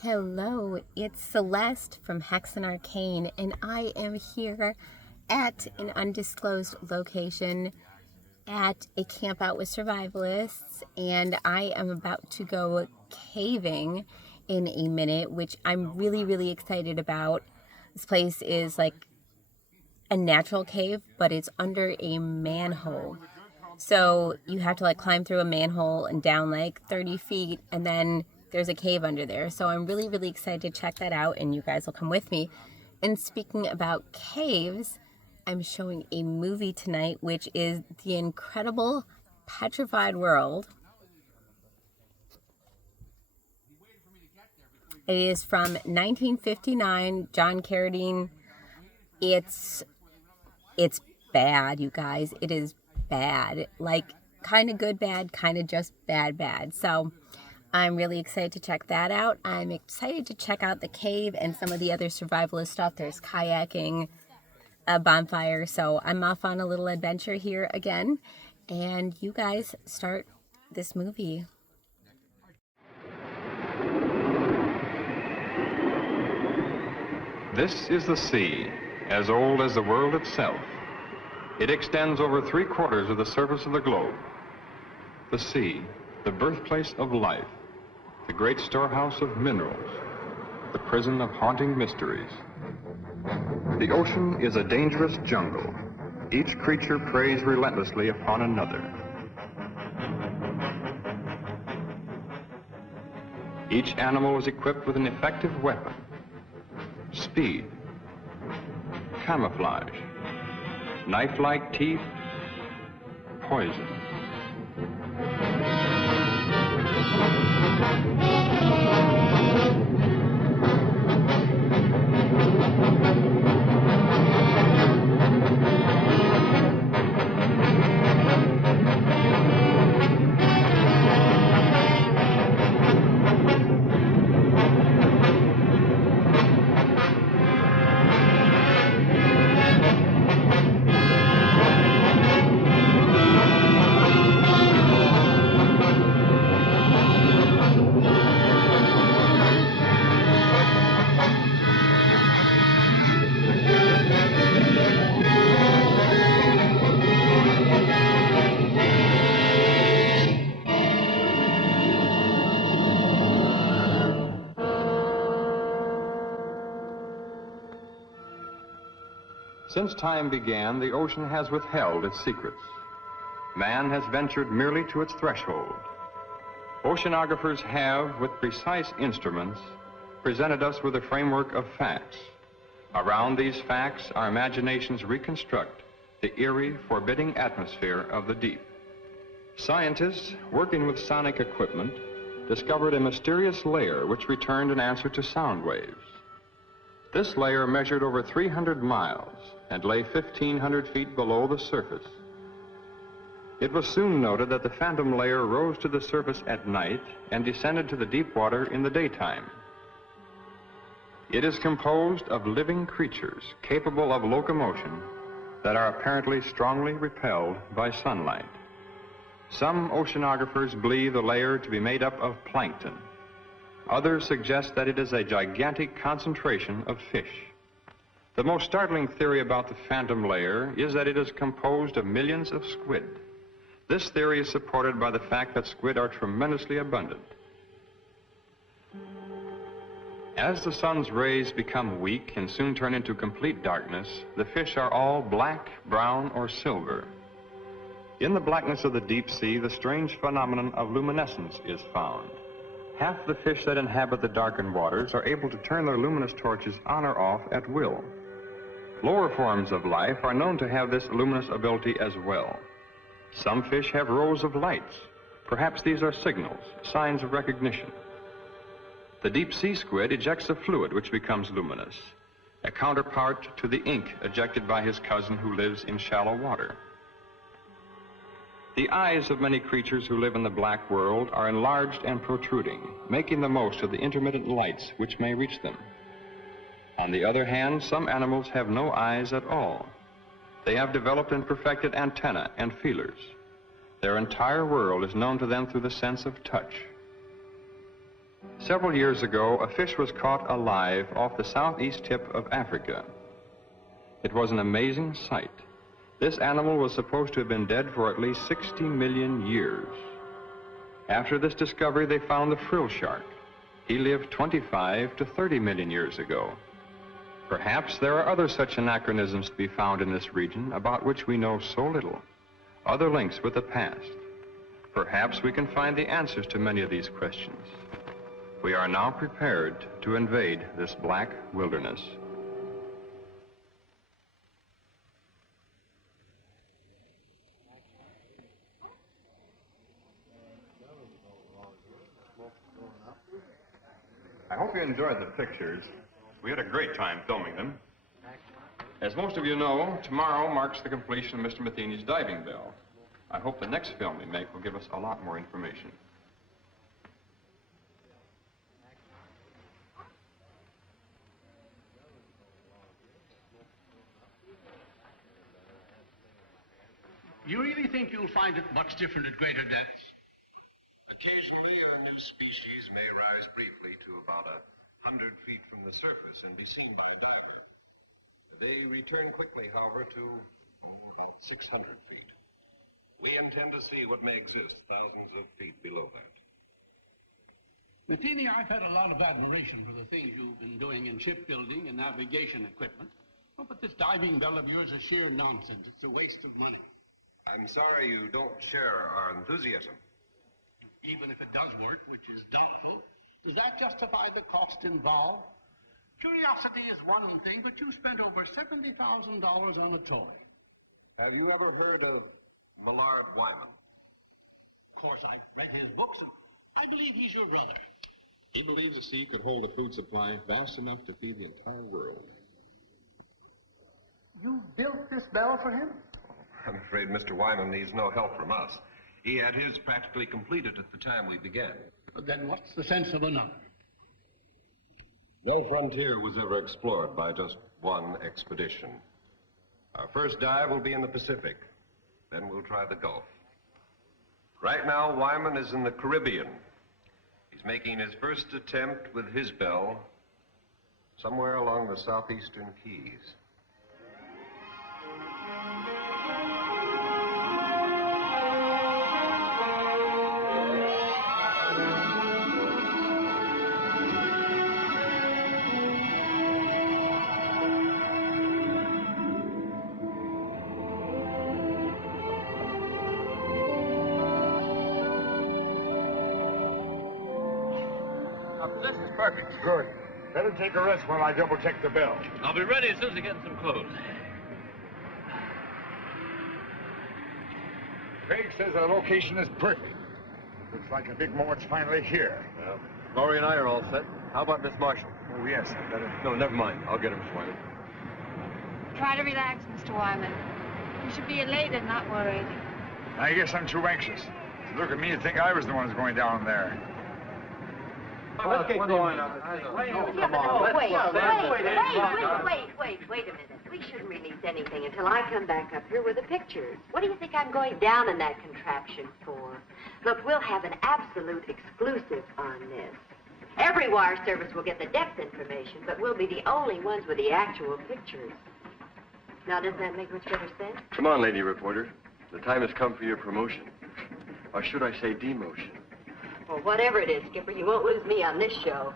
Hello, it's Celeste from Hexen Arcane, and I am here at an undisclosed location at a camp out with survivalists, and I am about to go caving in a minute, which I'm really excited about. This place is like a natural cave, but it's under a manhole. So you have to like climb through a manhole and down like 30 feet, and then there's a cave under there. So I'm really excited to check that out, and you guys will come with me. And speaking about caves, I'm showing a movie tonight, which is the incredible Petrified World. It is from 1959, John Carradine. It's bad, you guys. It is bad. Like, kind of good bad, kind of just bad. So I'm really excited to check that out. I'm excited to check out the cave and some of the other survivalist stuff. There's kayaking, a bonfire. So I'm off on a little adventure here again. And you guys start this movie. This is the sea, as old as the world itself. It extends over 3/4 of the surface of the globe. The sea, the birthplace of life, the great storehouse of minerals, the prison of haunting mysteries. The ocean is a dangerous jungle. Each creature preys relentlessly upon another. Each animal is equipped with an effective weapon: speed, camouflage, knife-like teeth, poison. Since time began, the ocean has withheld its secrets. Man has ventured merely to its threshold. Oceanographers have, with precise instruments, presented us with a framework of facts. Around these facts, our imaginations reconstruct the eerie, forbidding atmosphere of the deep. Scientists, working with sonic equipment, discovered a mysterious layer which returned an answer to sound waves. This layer measured over 300 miles and lay 1,500 feet below the surface. It was soon noted that the phantom layer rose to the surface at night and descended to the deep water in the daytime. It is composed of living creatures capable of locomotion that are apparently strongly repelled by sunlight. Some oceanographers believe the layer to be made up of plankton. Others suggest that it is a gigantic concentration of fish. The most startling theory about the phantom layer is that it is composed of millions of squid. This theory is supported by the fact that squid are tremendously abundant. As the sun's rays become weak and soon turn into complete darkness, the fish are all black, brown, or silver. In the blackness of the deep sea, the strange phenomenon of luminescence is found. Half the fish that inhabit the darkened waters are able to turn their luminous torches on or off at will. Lower forms of life are known to have this luminous ability as well. Some fish have rows of lights. Perhaps these are signals, signs of recognition. The deep sea squid ejects a fluid which becomes luminous, a counterpart to the ink ejected by his cousin who lives in shallow water. The eyes of many creatures who live in the black world are enlarged and protruding, making the most of the intermittent lights which may reach them. On the other hand, some animals have no eyes at all. They have developed and perfected antennae and feelers. Their entire world is known to them through the sense of touch. Several years ago, a fish was caught alive off the southeast tip of Africa. It was an amazing sight. This animal was supposed to have been dead for at least 60 million years. After this discovery, they found the frill shark. He lived 25 to 30 million years ago. Perhaps there are other such anachronisms to be found in this region about which we know so little, other links with the past. Perhaps we can find the answers to many of these questions. We are now prepared to invade this black wilderness. I hope you enjoyed the pictures. We had a great time filming them. As most of you know, tomorrow marks the completion of Mr. Matheny's diving bell. I hope the next film we make will give us a lot more information. You really think you'll find it much different at greater depths? Occasionally, a new species may rise briefly to about 100 feet from the surface and be seen by a diver. They return quickly, however, to about 600 feet. We intend to see what may exist thousands of feet below that. Matheny, I've had a lot of admiration for the things you've been doing in shipbuilding and navigation equipment. Oh, but this diving bell of yours is sheer nonsense. It's a waste of money. I'm sorry you don't share our enthusiasm. Even if it does work, which is doubtful, does that justify the cost involved? Curiosity is one thing, but you spent over $70,000 on a toy. Have you ever heard of Millard Wyman? Of course, I've read his books, and I believe he's your brother. He believes the sea could hold a food supply vast enough to feed the entire world. You built this bell for him? I'm afraid Mr. Wyman needs no help from us. He had his practically completed at the time we began. Then what's the sense of another? No frontier was ever explored by just one expedition. Our first dive will be in the Pacific. Then we'll try the Gulf. Right now, Wyman is in the Caribbean. He's making his first attempt with his bell somewhere along the southeastern Keys. This is perfect. Good. Better take a rest while I double-check the bell. I'll be ready as soon as I get in some clothes. Craig says our location is perfect. Looks like a big moment's finally here. Well, Laurie and I are all set. How about Miss Marshall? Oh, yes, I better... No, never mind. I'll get him, Miss Wyman. Try to relax, Mr. Wyman. You should be elated, not worried. I guess I'm too anxious. Look at me and think I was the one who's going down there. Let's get going on. Wait a minute. We shouldn't release anything until I come back up here with the pictures. What do you think I'm going down in that contraption for? Look, we'll have an absolute exclusive on this. Every wire service will get the depth information, but we'll be the only ones with the actual pictures. Now, doesn't that make much better sense? Come on, lady reporter. The time has come for your promotion. Or should I say demotion? Well, whatever it is, Skipper, you won't lose me on this show.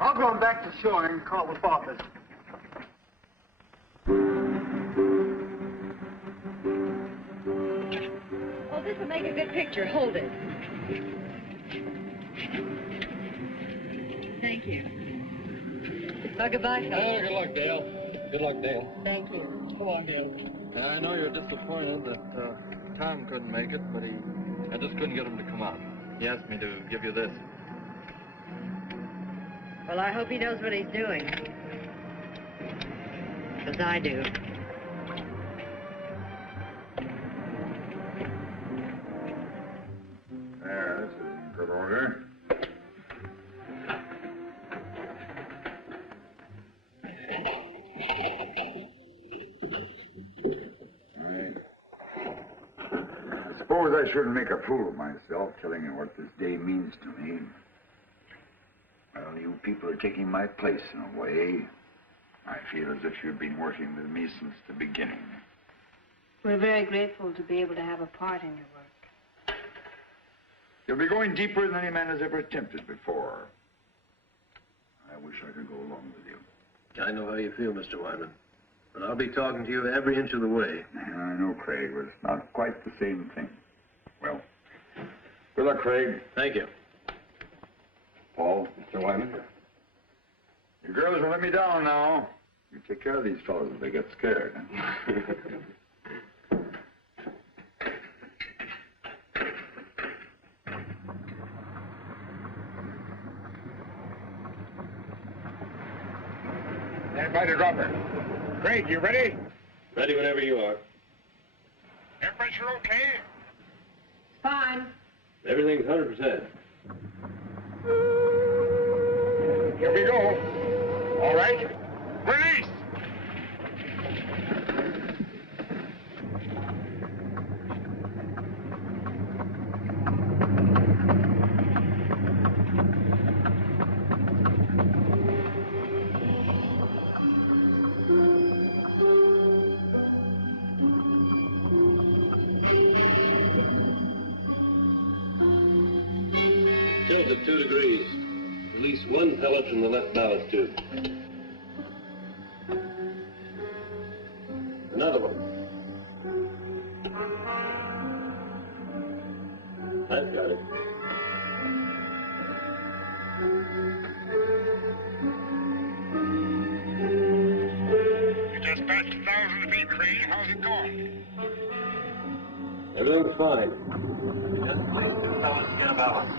I'll go back to shore and call the office. Oh, this will make a good picture. Hold it. Thank you. Well, goodbye, fellas. Good luck, Dale. Good luck, Dale. Thank you. Come on, Dale. I know you're disappointed that Tom couldn't make it, but I just couldn't get him to come out. He asked me to give you this. Well, I hope he knows what he's doing. Because I do. There, this is in good order. I suppose I shouldn't make a fool of myself telling you what this day means to me. Well, you people are taking my place in a way. I feel as if you've been working with me since the beginning. We're very grateful to be able to have a part in your work. You'll be going deeper than any man has ever attempted before. I wish I could go along with you. I know how you feel, Mr. Wyman. But I'll be talking to you every inch of the way. I know, Craig, but it's not quite the same thing. Well, good luck, Craig. Thank you. Paul. Mr. Wyman? You girls will let me down now. You take care of these fellows if they get scared. Stand by the dropper. Craig, you ready? Ready whenever you are. Air pressure okay? Fine. Everything's 100%. Here we go. All right. Release! Tilt at 2 degrees. Release one pellet from the left ballast tube. Another one. I've got it. You just passed 1,000 feet, Craig. How's it going? Everything's fine. Just please two pellets to get a balance.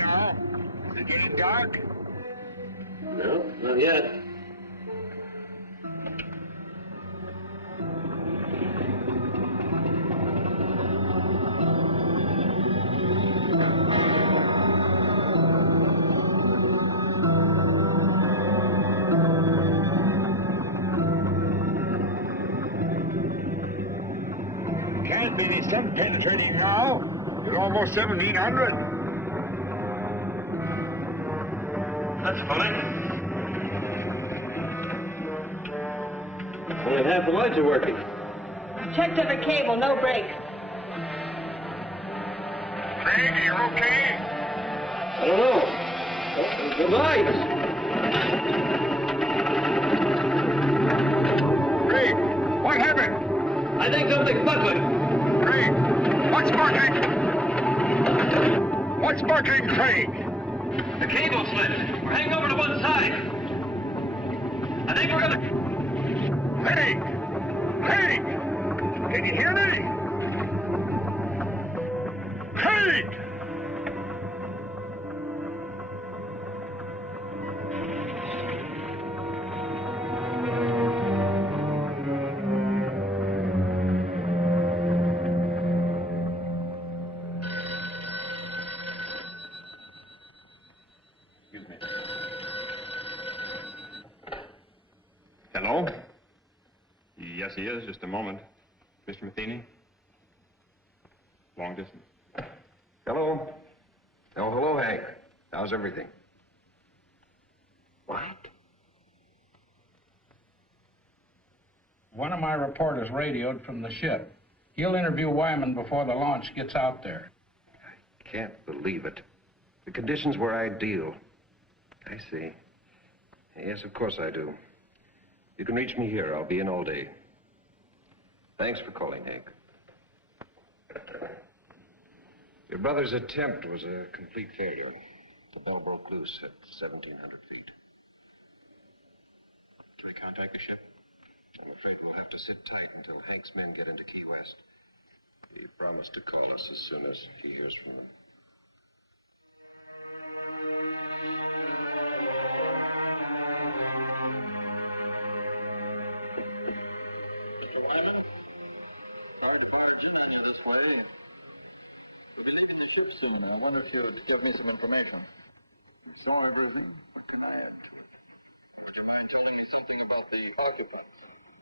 Now. Is it getting dark? No, not yet. Can't be any sun penetrating now. It's almost 1,700. That's funny. Only half the lights are working. Checked every cable, no breaks. Craig, you're okay? I don't know. The lights! Craig, what happened? I think something's buckling. Craig, what's sparking? What's sparking, Craig? The cable slipped. We're hanging over to one side. I think we're gonna... Craig! Craig! Can you hear me? Craig! Hello? Yes, he is. Just a moment. Mr. Matheny? Long distance. Hello. Oh, hello, Hank. How's everything? What? One of my reporters radioed from the ship. He'll interview Wyman before the launch gets out there. I can't believe it. The conditions were ideal. I see. Yes, of course I do. You can reach me here. I'll be in all day. Thanks for calling, Hank. Your brother's attempt was a complete failure. The bell broke loose at 1,700 feet. Can I contact the ship? I'm afraid we'll have to sit tight until Hank's men get into Key West. He promised to call us as soon as he hears from them. Sorry to barge in on you this way. We'll be leaving the ship soon. I wonder if you'd give me some information. You saw everything. What can I add to it? Would you mind telling me something about the occupants?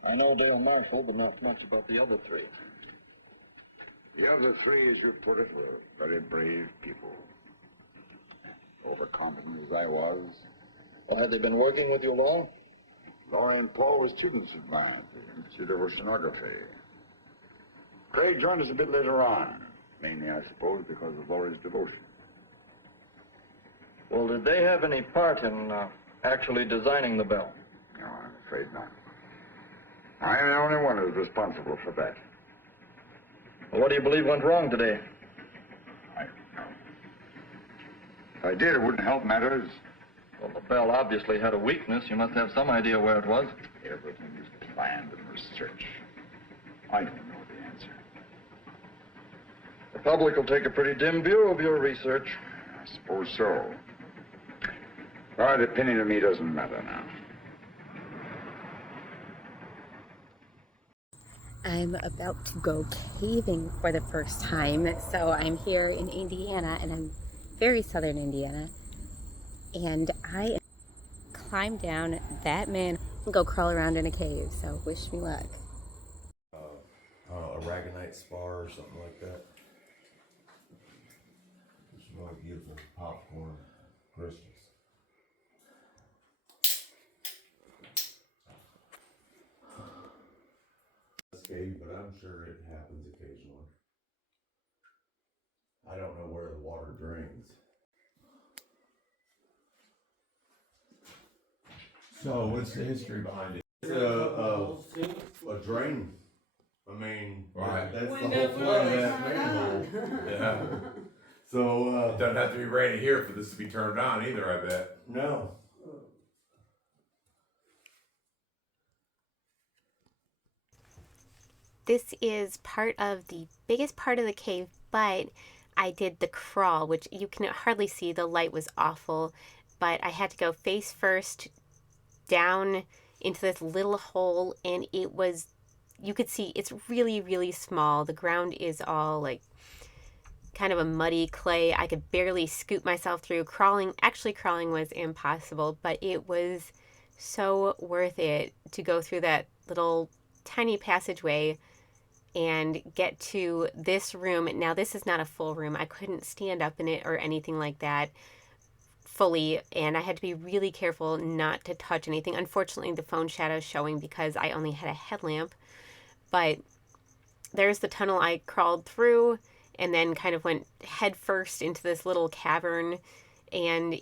I know Dale Marshall, but not much about the other three. The other three, as you put it, were very brave people. Overconfident as I was. Well, had they been working with you long? Laurie and Paul were students of mine at the Institute of Oceanography. Craig joined us a bit later on, mainly, I suppose, because of Laurie's devotion. Well, did they have any part in actually designing the bell? No, I'm afraid not. I'm the only one who's responsible for that. Well, what do you believe went wrong today? I don't know. If I did, it wouldn't help matters. Well, the bell obviously had a weakness. You must have some idea where it was. Everything is planned and researched. I don't know the answer. The public will take a pretty dim view of your research. I suppose so. Well, the opinion of me doesn't matter now. I'm about to go caving for the first time. So I'm here in Indiana, and I'm very southern Indiana. And I climbed down that man and go crawl around in a cave. So wish me luck. A ragonite spar or something like that. It's really beautiful popcorn crystals. Cave, but I'm sure it happens occasionally. I don't know where the water drains. So what's the history behind it? It's a drain. I mean, right. That's the whole point of that manhole. Yeah. So it doesn't have to be raining here for this to be turned on either, I bet. No. This is part of the biggest part of the cave, but I did the crawl, which you can hardly see. The light was awful, but I had to go face first down into this little hole, and it was, you could see it's really, really small. The ground is all like kind of a muddy clay. I could barely scoop myself through. Crawling was impossible, but it was so worth it to go through that little tiny passageway and get to this room. Now, this is not a full room. I couldn't stand up in it or anything like that fully, and I had to be really careful not to touch anything. Unfortunately, the phone shadow is showing because I only had a headlamp, but there's the tunnel I crawled through and then kind of went head first into this little cavern, and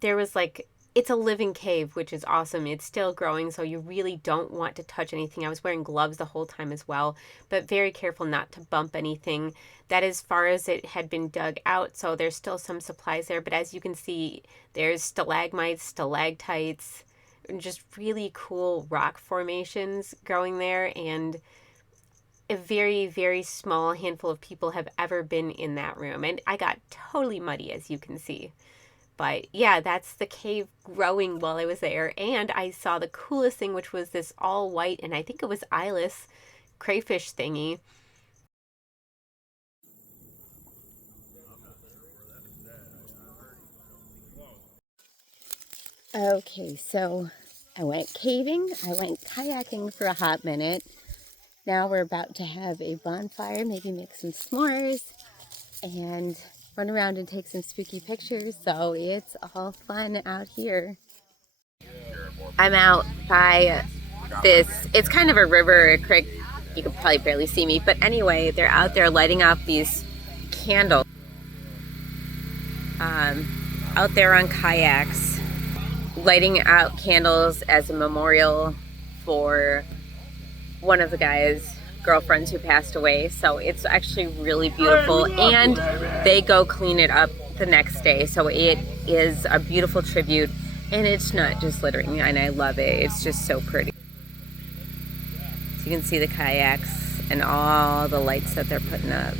there was like, it's a living cave, which is awesome. It's still growing, so you really don't want to touch anything. I was wearing gloves the whole time as well, but very careful not to bump anything. That is as far as it had been dug out, so there's still some supplies there, but as you can see, there's stalagmites, stalactites, and just really cool rock formations growing there, and a very, very small handful of people have ever been in that room, and I got totally muddy, as you can see. But yeah, that's the cave growing while I was there. And I saw the coolest thing, which was this all white, and I think it was eyeless crayfish thingy. Okay, so I went caving, I went kayaking for a hot minute. Now we're about to have a bonfire, maybe make some s'mores, and run around and take some spooky pictures, so it's all fun out here. I'm out by this, it's kind of a river, a creek, you can probably barely see me, but anyway, they're out there lighting up these candles out there on kayaks, lighting out candles as a memorial for one of the guys' girlfriends who passed away. So it's actually really beautiful, and they go clean it up the next day, so it is a beautiful tribute, and it's not just littering, and I love it. It's just so pretty. So you can see the kayaks and all the lights that they're putting up.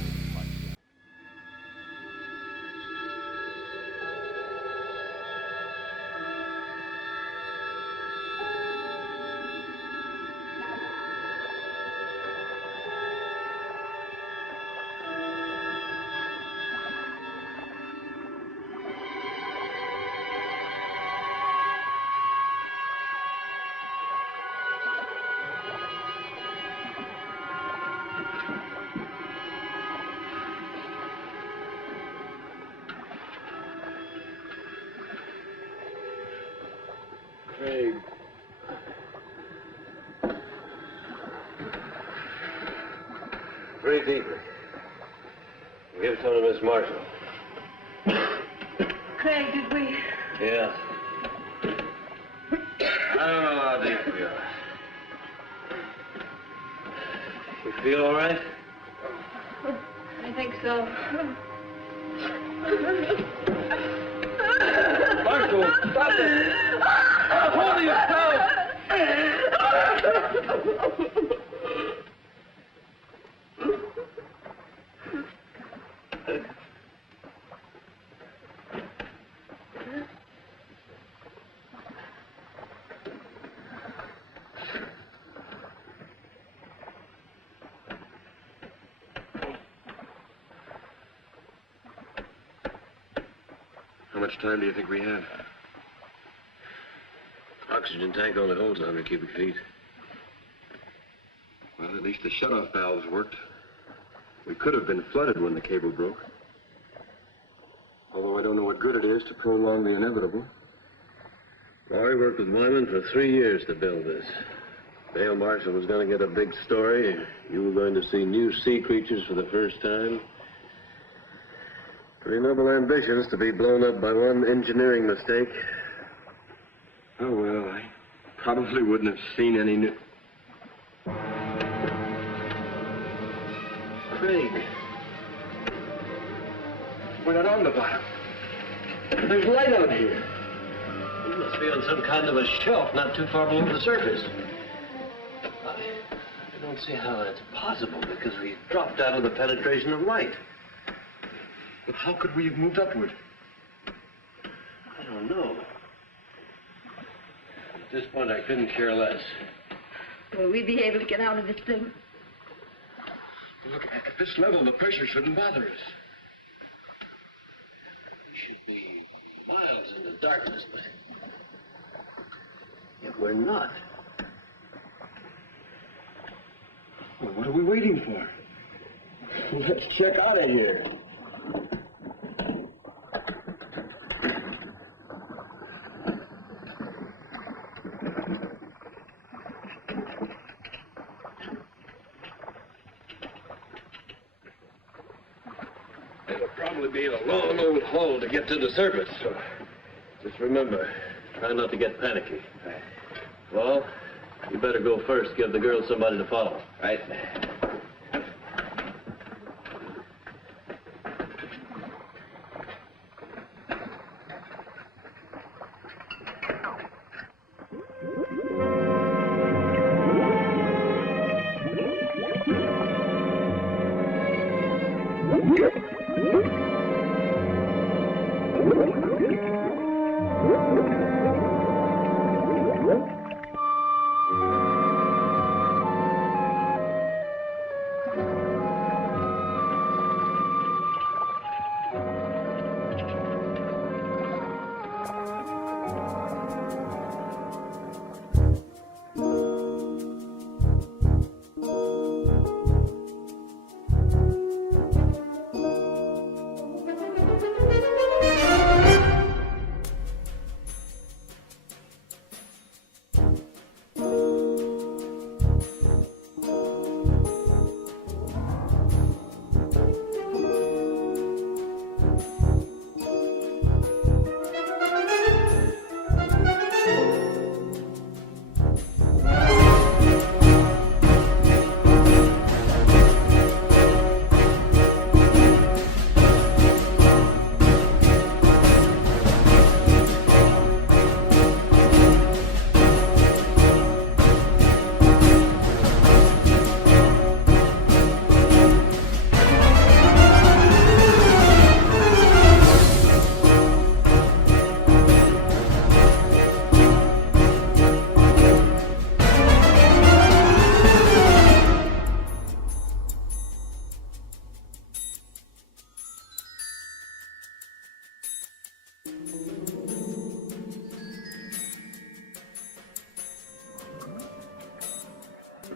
Craig. Breathe deeply. Give some to Miss Marshall. Craig, did we? Yeah. I don't know how deep we are. You feel all right? I think so. Marshall, stop it! Hold yourself! How much time do you think we have? Oxygen tank only holds 100 cubic feet. Well, at least the shutoff valves worked. We could have been flooded when the cable broke. Although I don't know what good it is to prolong the inevitable. Laurie worked with Wyman for 3 years to build this. Dale Marshall was going to get a big story. You were going to see new sea creatures for the first time. Pretty noble ambitions to be blown up by one engineering mistake. Oh, well, I probably wouldn't have seen any new... Craig. We're not on the bottom. There's light out here. We must be on some kind of a shelf not too far below the surface. I don't see how that's possible because we dropped out of the penetration of light. But how could we have moved upward? I don't know. At this point, I couldn't care less. Will we be able to get out of this thing? Look, at this level, the pressure shouldn't bother us. We should be miles in the darkness, but yet we're not. Well, what are we waiting for? Let's check out of here. It'll probably be a long old haul to get to the surface. So just remember, try not to get panicky. Well, you better go first. Give the girls somebody to follow. Right?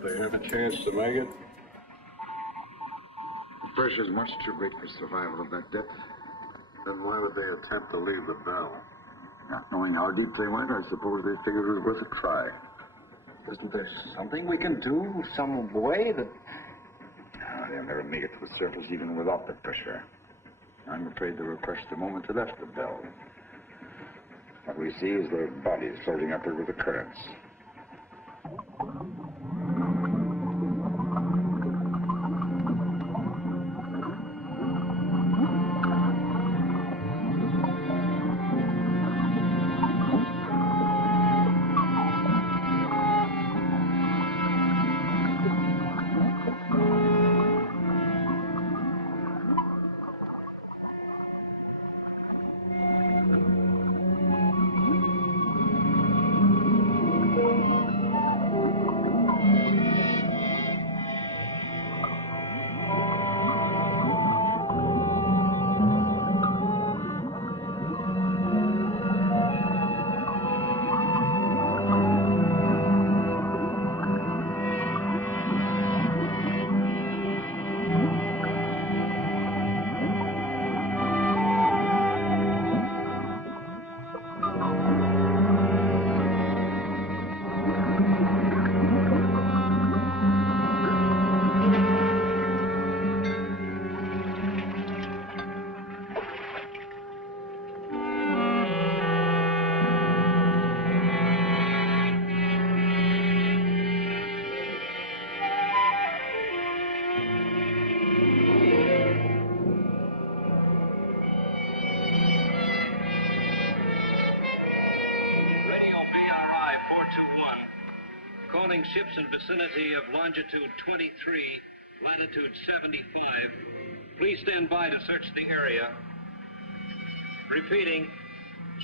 They have a chance to make it. The pressure's much too great for survival of that depth. Then why would they attempt to leave the bell? Not knowing how deep they went, I suppose they figured it was worth a try. Isn't there something we can do? Some way that... They'll never make it to the surface even without the pressure. I'm afraid they were crushed the moment they left the bell. What we see is their bodies floating upward with the currents. Calling ships in vicinity of longitude 23, latitude 75. Please stand by to search the area. Repeating,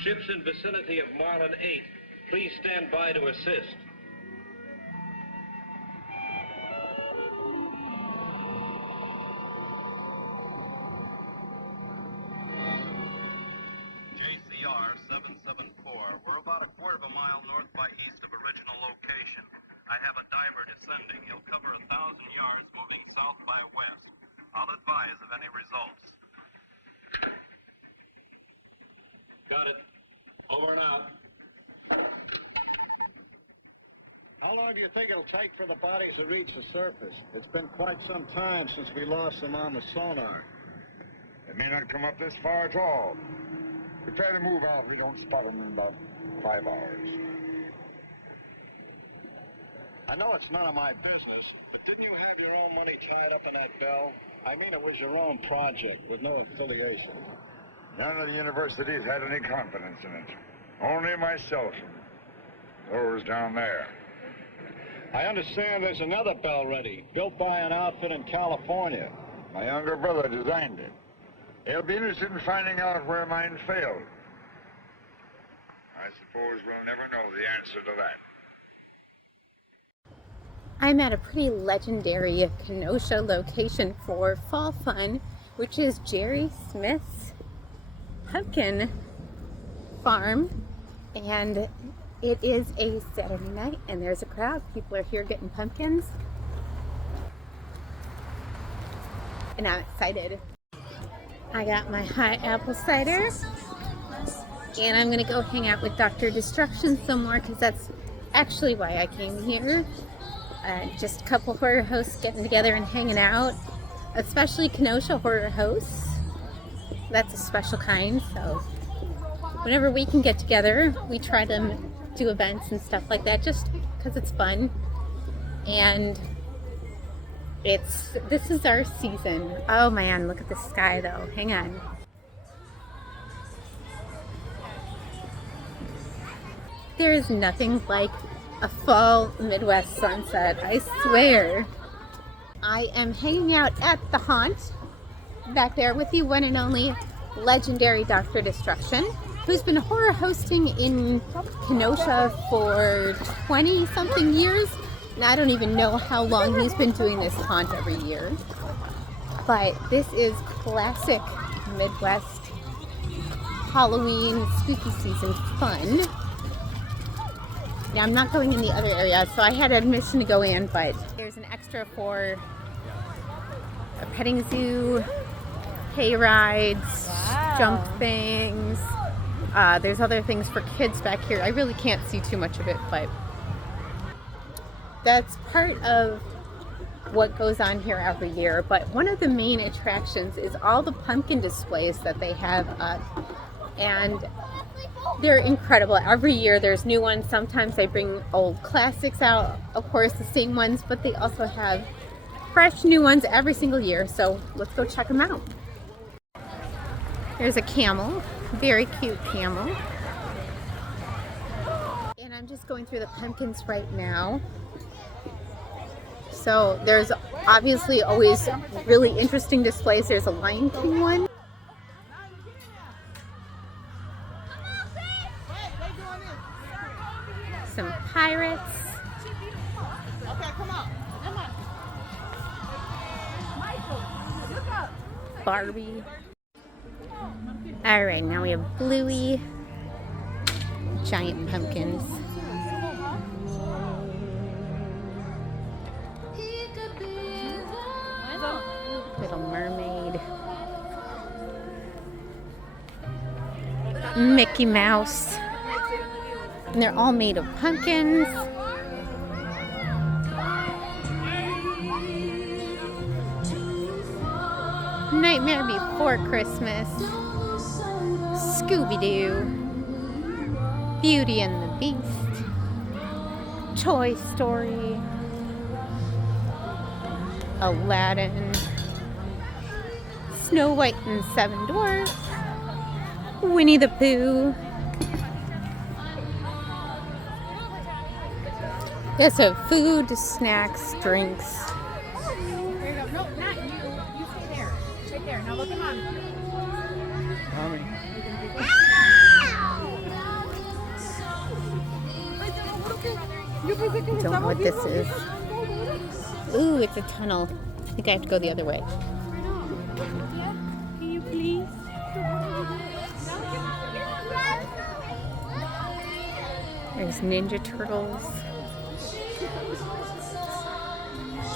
ships in vicinity of Marlin 8, please stand by to assist. JCR 774. We're about a quarter of a mile north by east of original location. I have a diver descending. He'll cover 1,000 yards moving south by west. I'll advise of any results. Got it. Over and out. How long do you think it'll take for the bodies to reach the surface? It's been quite some time since we lost them on the sonar. They may not come up this far at all. Prepare to move out if we don't spot them in about 5 hours. I know it's none of my business, but didn't you have your own money tied up in that bell? I mean, it was your own project with no affiliation. None of the universities had any confidence in it. Only myself and those down there. I understand there's another bell ready, built by an outfit in California. My younger brother designed it. He'll be interested in finding out where mine failed. I suppose we'll never know the answer to that. I'm at a pretty legendary Kenosha location for fall fun, which is Jerry Smith's pumpkin farm. And it is a Saturday night and there's a crowd. People are here getting pumpkins. And I'm excited. I got my hot apple cider. And I'm gonna go hang out with Dr. Destruction some more because that's actually why I came here. Just a couple horror hosts getting together and hanging out, especially Kenosha horror hosts. That's a special kind, so whenever we can get together, we try to do events and stuff like that just because it's fun. And this is our season. Oh man, look at the sky though. Hang on. There is nothing like a fall Midwest sunset, I swear. I am hanging out at the Haunt back there with the one and only legendary Dr. Destruction, who's been horror hosting in Kenosha for 20-something years. And I don't even know how long he's been doing this haunt every year. But this is classic Midwest Halloween spooky season fun. Now I'm not going in the other area, so I had admission to go in, but there's an extra for a petting zoo, hay rides, jump things, There's other things for kids back here. I really can't see too much of it, but that's part of what goes on here every year. But one of the main attractions is all the pumpkin displays that they have up, and they're incredible. Every year there's new ones. Sometimes they bring old classics out, of course the same ones, but they also have fresh new ones every single year. So let's go check them out. There's a camel, very cute camel. And I'm just going through the pumpkins right now. So there's obviously always really interesting displays. There's a Lion King one. Some pirates. Okay, come on. Barbie. Alright, now we have Bluey. Giant pumpkins. Little Mermaid. Mickey Mouse. And they're all made of pumpkins. Nightmare Before Christmas. Scooby-Doo. Beauty and the Beast. Toy Story. Aladdin. Snow White and Seven Dwarfs. Winnie the Pooh. There's a food, snacks, drinks. There you go. No, not you. You stay there. Right there. Now look at Mommy. Mommy. I don't know what this is. Ooh, it's a tunnel. I think I have to go the other way. Can you please? There's Ninja Turtles.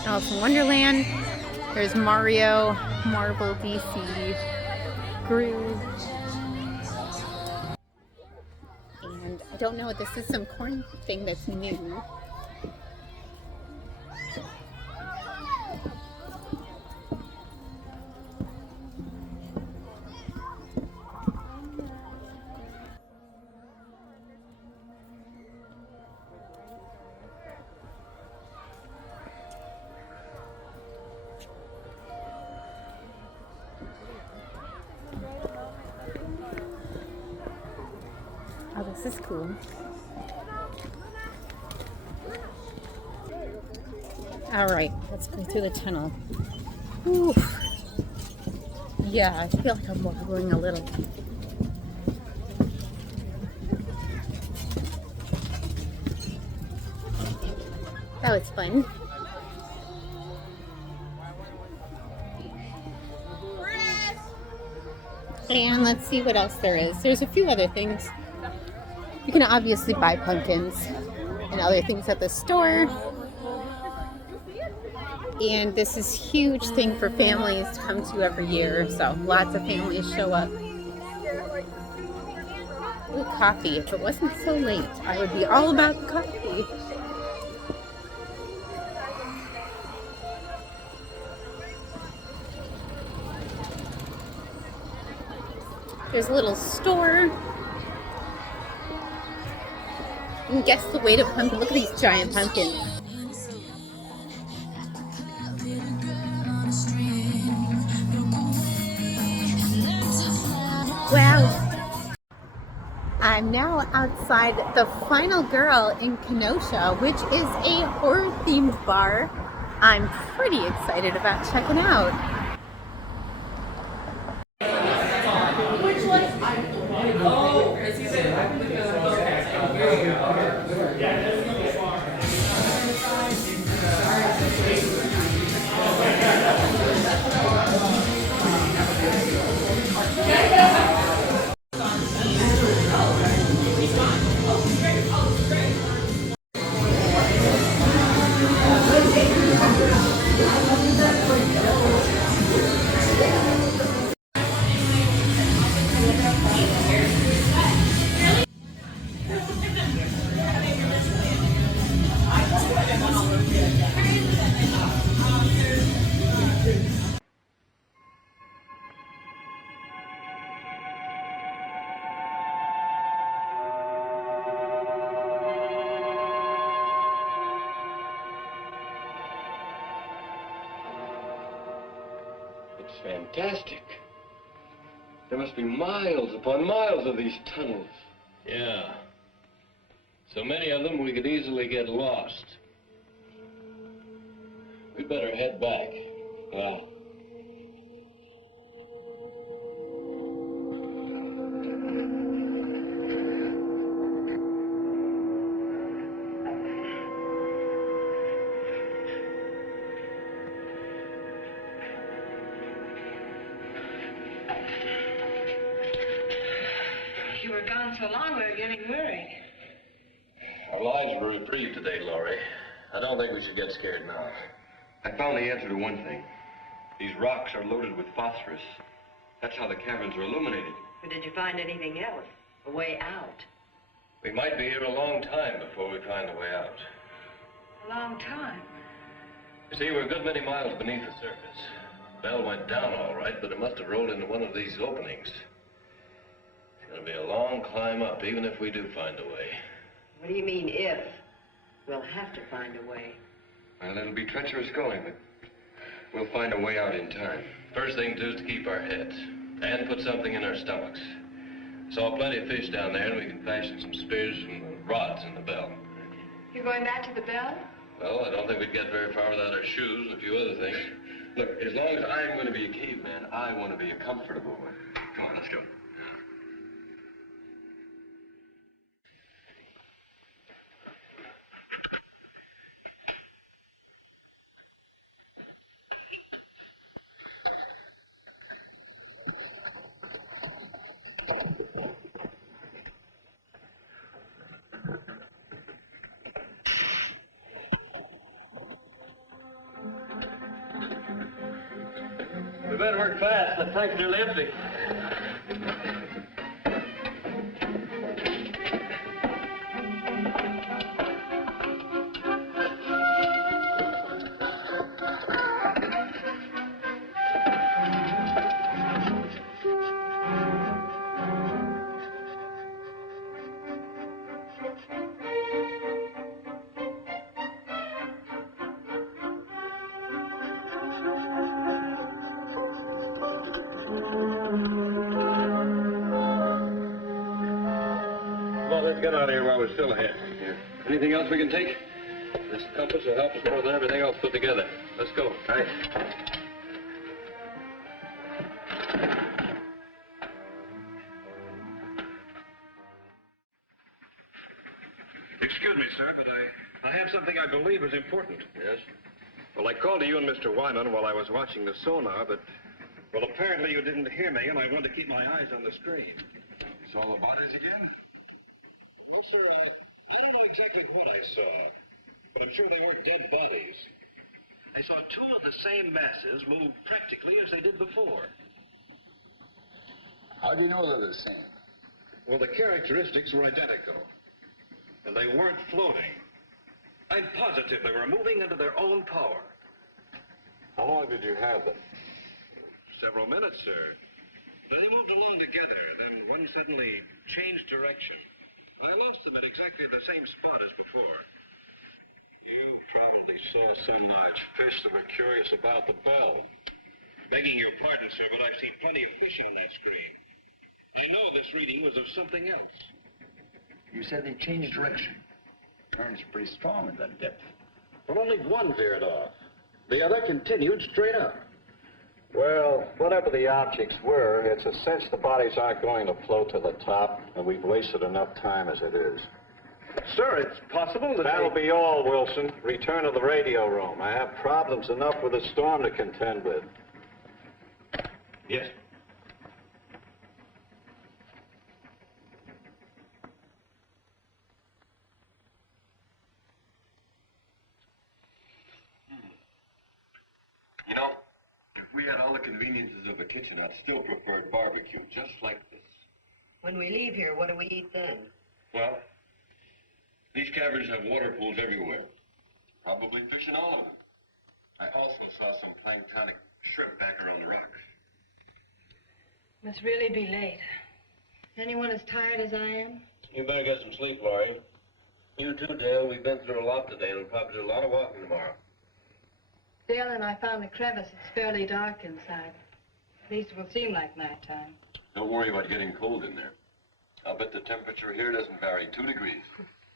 Alice in Wonderland. There's Mario, Marvel, DC, Groove. And I don't know what this is, some corn thing that's new. Oh, this is cool. All right, let's go through the tunnel. Ooh. Yeah, I feel like I'm wobbling a little. That was fun. And let's see what else there is. There's a few other things. You can obviously buy pumpkins and other things at the store. And this is a huge thing for families to come to every year. So lots of families show up. Ooh, coffee. If it wasn't so late, I would be all about coffee. There's a little store. You can guess the weight of pumpkin. Look at these giant pumpkins. Wow. I'm now outside the Final Girl in Kenosha, which is a horror-themed bar I'm pretty excited about checking out. Fantastic. There must be miles upon miles of these tunnels. Yeah. So many of them we could easily get lost. We'd better head back. Yeah. You were gone so long, we were getting worried. Our lives were reprieved today, Laurie. I don't think we should get scared now. I found the answer to one thing. These rocks are loaded with phosphorus. That's how the caverns are illuminated. But did you find anything else? A way out? We might be here a long time before we find a way out. A long time. You see, we're a good many miles beneath the surface. Bell went down all right, but it must have rolled into one of these openings. It's going to be a long climb up, even if we do find a way. What do you mean, if? We'll have to find a way. Well, it'll be treacherous going, but we'll find a way out in time. First thing to do is to keep our heads and put something in our stomachs. Saw plenty of fish down there, and we can fashion some spears from the rods in the bell. You're going back to the bell? Well, I don't think we'd get very far without our shoes and a few other things. Look, as long as I'm going to be a caveman, I want to be a comfortable one. Come on, let's go. We better work fast. The tank's nearly empty. Let's get out of here while we're still ahead. Yeah. Anything else we can take? This compass will help us more than everything else put together. Let's go. Right. Excuse me, sir, but I have something I believe is important. Yes? Well, I called to you and Mr. Wyman while I was watching the sonar, but, well, apparently you didn't hear me, and I wanted to keep my eyes on the screen. Saw the bodies again? Well, sir, I don't know exactly what I saw, but I'm sure they weren't dead bodies. I saw two of the same masses move practically as they did before. How do you know they're the same? Well, the characteristics were identical, and they weren't floating. I'm positive they were moving under their own power. How long did you have them? Several minutes, sir. They moved along together, then one suddenly changed direction. I lost them at exactly the same spot as before. You probably saw some large fish that were curious about the bell. Begging your pardon, sir, but I've seen plenty of fish on that screen. I know this reading was of something else. You said they changed direction. Current's pretty strong at that depth. But only one veered off. The other continued straight up. Well, whatever the objects were, it's a cinch the bodies aren't going to float to the top, and we've wasted enough time as it is. Sir, it's possible that That'll be all, Wilson. Return to the radio room. I have problems enough with the storm to contend with. Yes. You know, if we had all the conveniences of a kitchen, I'd still prefer barbecue, just like this. When we leave here, what do we eat then? Well, these caverns have water pools everywhere. Probably fish in all of them. I also saw some planktonic shrimp back around the rocks. Must really be late. Anyone as tired as I am? You better get some sleep, Laurie. You too, Dale. We've been through a lot today, and we'll probably do a lot of walking tomorrow. Dale and I found the crevice. It's fairly dark inside. At least it will seem like nighttime. Don't worry about getting cold in there. I'll bet the temperature here doesn't vary 2 degrees.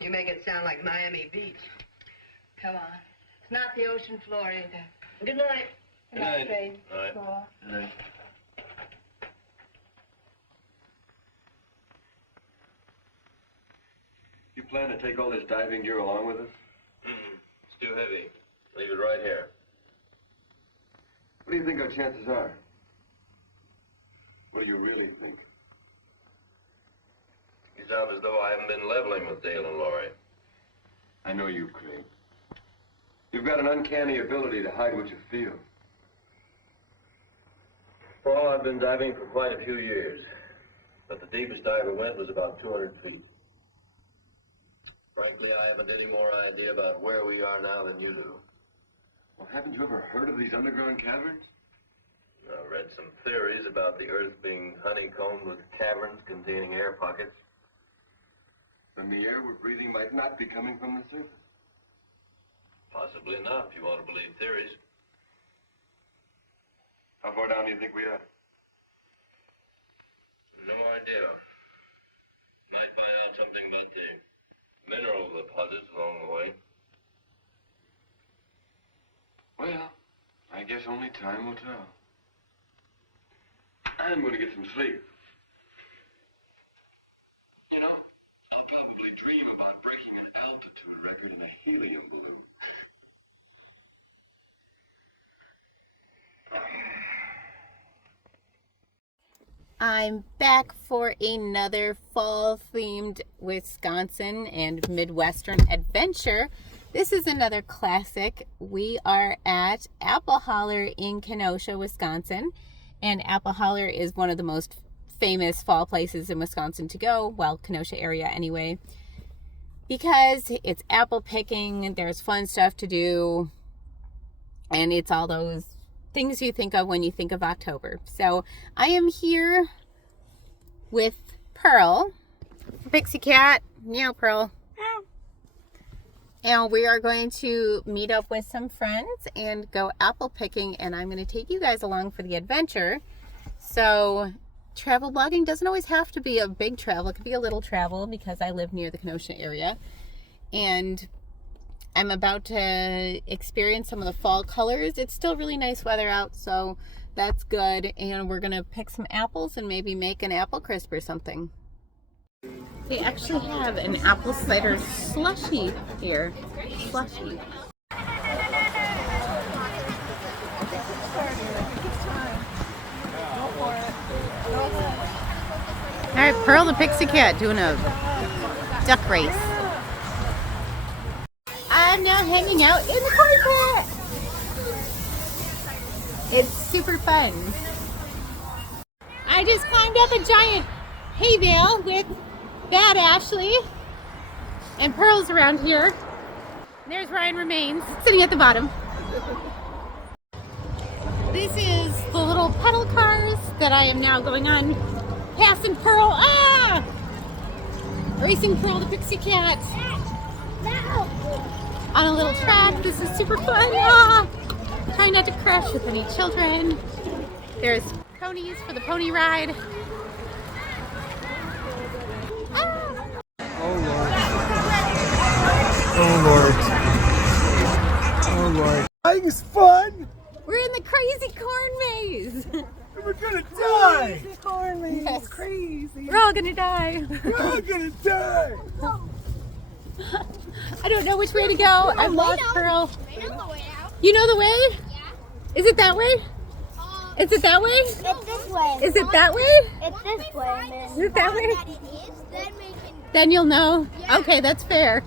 You make it sound like Miami Beach. Come on. It's not the ocean floor either. Good night. Good night, Faith. Good night. Paul. Good night. You plan to take all this diving gear along with us? It's too heavy. Leave it right here. What do you think our chances are? What do you really think? You sound as though I haven't been leveling with Dale and Laurie. I know you, Craig. You've got an uncanny ability to hide what you feel. Paul, I've been diving for quite a few years, but the deepest I ever went was about 200 feet. Frankly, I haven't any more idea about where we are now than you do. Well, haven't you ever heard of these underground caverns? I've read some theories about the Earth being honeycombed with caverns containing air pockets. And the air we're breathing might not be coming from the surface. Possibly not, if you want to believe theories. How far down do you think we are? No idea. Might find out something about the mineral deposits along the way. Well, I guess only time will tell. I'm going to get some sleep. You know, I'll probably dream about breaking an altitude record in a helium balloon. I'm back for another fall-themed Wisconsin and Midwestern adventure. This is another classic. We are at Apple Holler in Kenosha, Wisconsin. And Apple Holler is one of the most famous fall places in Wisconsin to go. Well, Kenosha area anyway. Because it's apple picking, there's fun stuff to do. And it's all those things you think of when you think of October. So I am here with Pearl, Pixie Cat. Meow, Pearl. And we are going to meet up with some friends and go apple picking, and I'm going to take you guys along for the adventure. So travel blogging doesn't always have to be a big travel. It could be a little travel because I live near the Kenosha area. And I'm about to experience some of the fall colors. It's still really nice weather out, so that's good. And we're going to pick some apples and maybe make an apple crisp or something. They actually have an apple cider slushie here. Slushie. Alright, Pearl the Pixie Cat doing a duck race. I'm now hanging out in the corn pit. It's super fun. I just climbed up a giant hay bale with Bad Ashley and Pearl's around here. There's Ryan Remains sitting at the bottom. This is the little pedal cars that I am now going on, passing Pearl. Ah! Racing Pearl the Pixie Cat. No! On a little track. This is super fun. Ah! Try not to crash with any children. There's ponies for the pony ride. Oh Lord. Flying's fun! We're in the crazy corn maze! We're gonna die! Crazy corn maze! Yes. Crazy! We're all gonna die! We're all gonna die! I don't know which way to go. I'm lost, Pearl. I know the way out. You know the way? Yeah. Is it that way? Is it that way? It's this way. Is it that way? It's this way, miss. Is it that way? That it is, then we can... Then you'll know. Yeah. Okay, that's fair.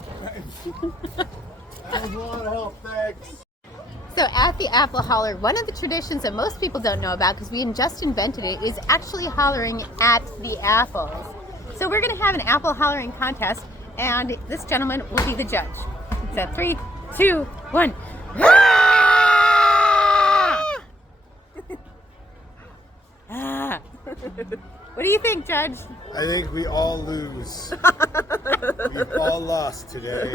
There's a lot of help, thanks. So at the Apple Holler, one of the traditions that most people don't know about, because we just invented it, is actually hollering at the apples. So we're going to have an apple hollering contest, and this gentleman will be the judge. It's a 3, 2, 1. Ah! What do you think, Judge? I think we all lose. We've all lost today.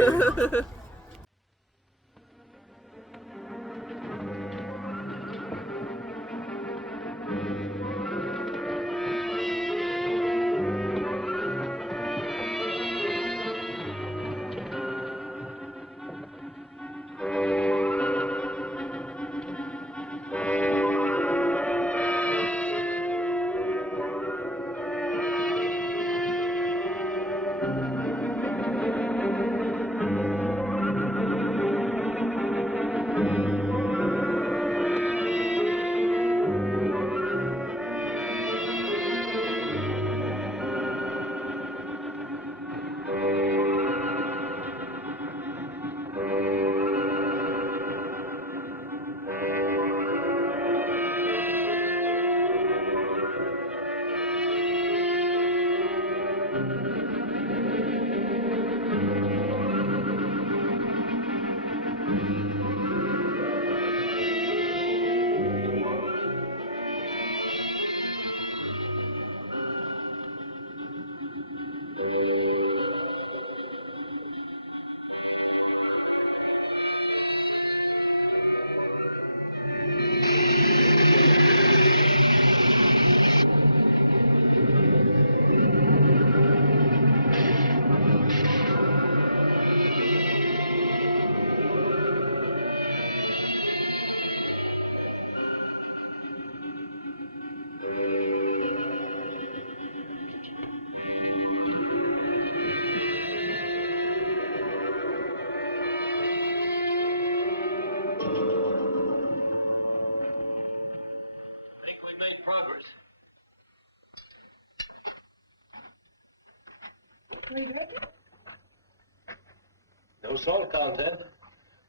No salt content.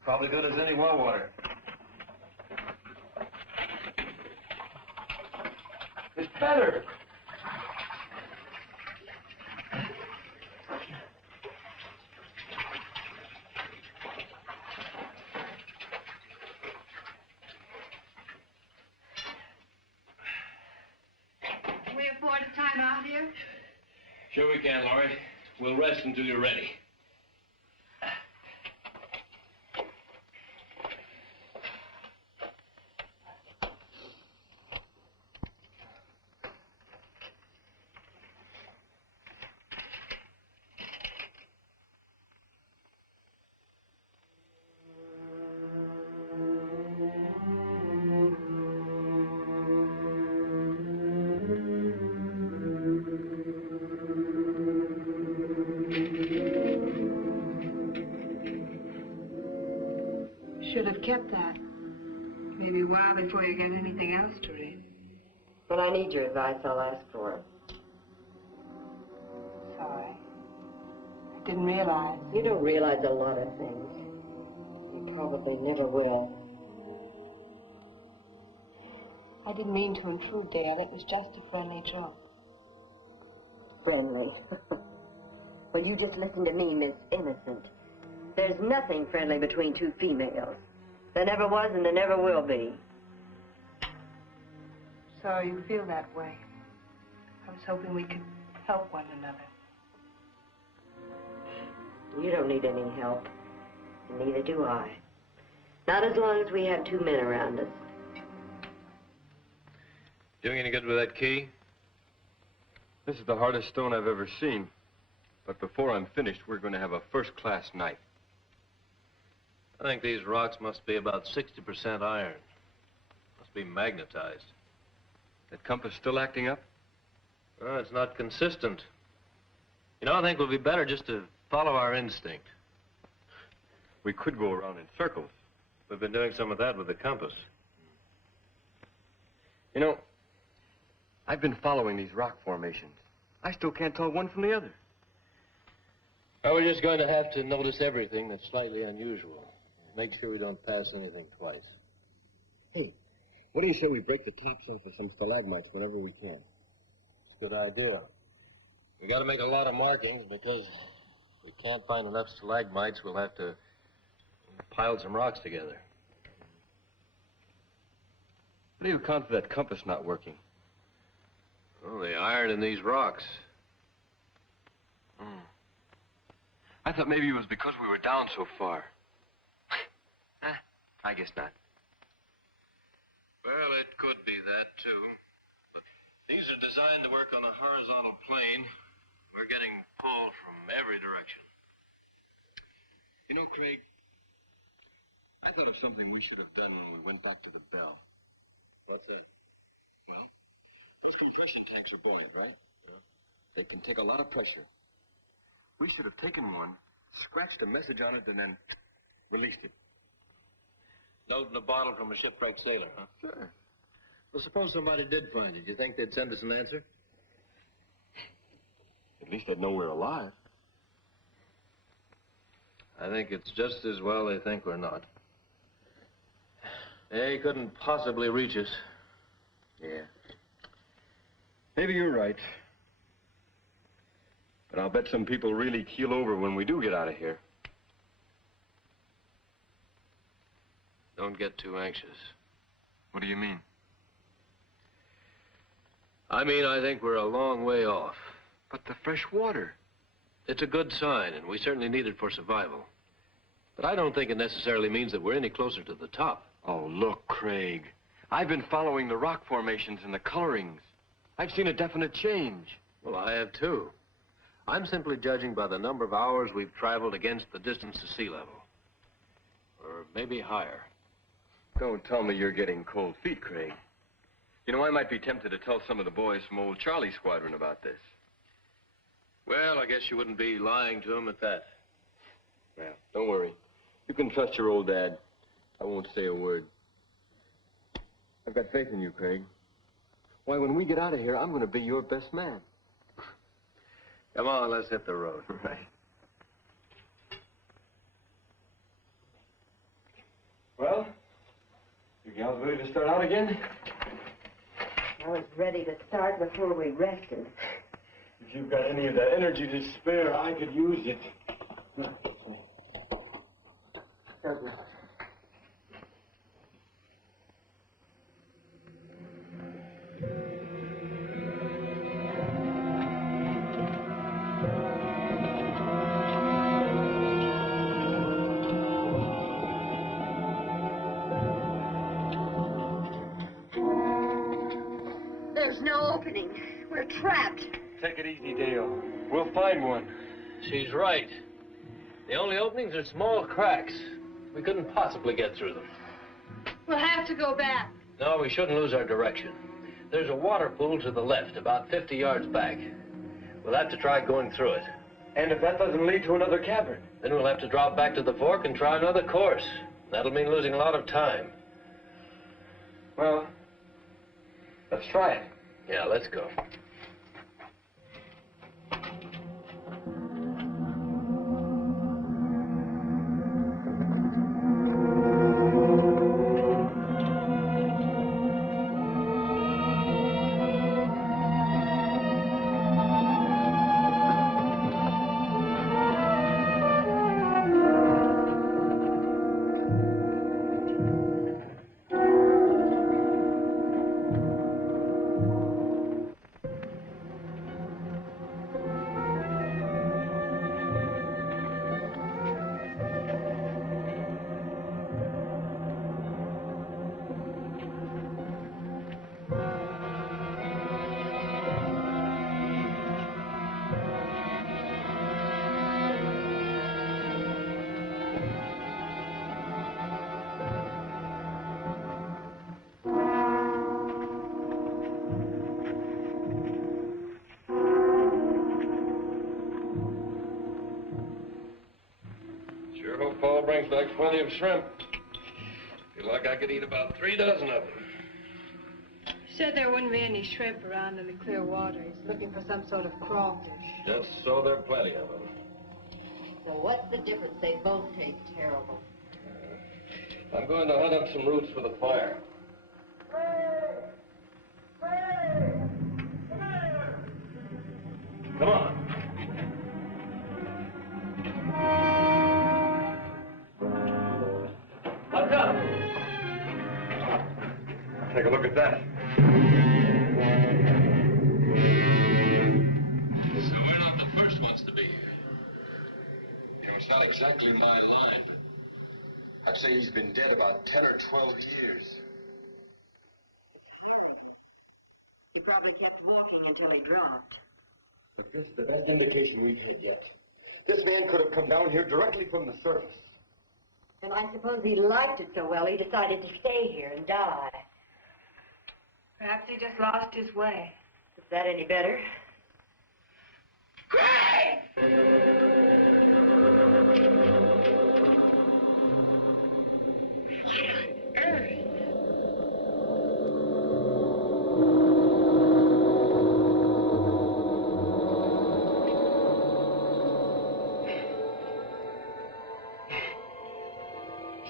Probably good as any well water. It's better. Can we afford a time out here? Sure we can, Laurie. We'll rest until you're ready. Should have kept that. Maybe a while before you get anything else to read. When I need your advice, I'll ask for it. Sorry. I didn't realize. You don't realize a lot of things. You probably never will. I didn't mean to intrude, Dale. It was just a friendly joke. Friendly. Well, you just listen to me, Miss Innocent. There's nothing friendly between two females. There never was and there never will be. Sorry you feel that way. I was hoping we could help one another. You don't need any help. And neither do I. Not as long as we have two men around us. Doing any good with that key? This is the hardest stone I've ever seen. But before I'm finished, we're going to have a first-class night. I think these rocks must be about 60% iron. Must be magnetized. That compass still acting up? Well, it's not consistent. You know, I think it would be better just to follow our instinct. We could go around in circles. We've been doing some of that with the compass. You know, I've been following these rock formations. I still can't tell one from the other. Well, we're just going to have to notice everything that's slightly unusual. Make sure we don't pass anything twice. Hey, what do you say we break the tops off of some stalagmites whenever we can? It's a good idea. We got to make a lot of markings because if we can't find enough stalagmites, we'll have to pile some rocks together. How do you account for that compass not working? Well, the iron in these rocks. I thought maybe it was because we were down so far. I guess not. Well, it could be that, too. But these are designed to work on a horizontal plane. We're getting pulled from every direction. You know, Craig, I thought of something we should have done when we went back to the bell. What's that? Well, those compression tanks are buoyant, right? Yeah. They can take a lot of pressure. We should have taken one, scratched a message on it, and then released it. Note in a bottle from a shipwrecked sailor, huh? Sure. Well, suppose somebody did find it. Do you think they'd send us an answer? At least they'd know we're alive. I think it's just as well they think we're not. They couldn't possibly reach us. Yeah. Maybe you're right. But I'll bet some people really keel over when we do get out of here. Don't get too anxious. What do you mean? I mean, I think we're a long way off. But the fresh water. It's a good sign, and we certainly need it for survival. But I don't think it necessarily means that we're any closer to the top. Oh, look, Craig. I've been following the rock formations and the colorings. I've seen a definite change. Well, I have too. I'm simply judging by the number of hours we've traveled against the distance to sea level. Or maybe higher. Don't tell me you're getting cold feet, Craig. You know, I might be tempted to tell some of the boys from old Charlie's squadron about this. Well, I guess you wouldn't be lying to them at that. Well, don't worry. You can trust your old dad. I won't say a word. I've got faith in you, Craig. Why, when we get out of here, I'm going to be your best man. Come on, let's hit the road. Right. Well, you gals ready to start out again? I was ready to start before we rested. If you've got any of that energy to spare, I could use it. There's no opening. We're trapped. Take it easy, Dale. We'll find one. She's right. The only openings are small cracks. We couldn't possibly get through them. We'll have to go back. No, we shouldn't lose our direction. There's a water pool to the left, about 50 yards back. We'll have to try going through it. And if that doesn't lead to another cavern? Then we'll have to drop back to the fork and try another course. That'll mean losing a lot of time. Well, let's try it. Yeah, let's go. Sure hope Paul brings back plenty of shrimp. Feel like I could eat about 3 dozen of them. Said there wouldn't be any shrimp around in the clear water. He's looking for some sort of crawfish. Just so there are plenty of them. So what's the difference? They both taste terrible. I'm going to hunt up some roots for the fire. Come on. What's up? Take a look at that. So we're not the first ones to be here. It's not exactly my line, but I'd say he's been dead about 10 or 12 years. He probably kept walking until he dropped. But this is the best indication we've had yet. This man could have come down here directly from the surface. And I suppose he liked it so well he decided to stay here and die. Perhaps he just lost his way. Is that any better?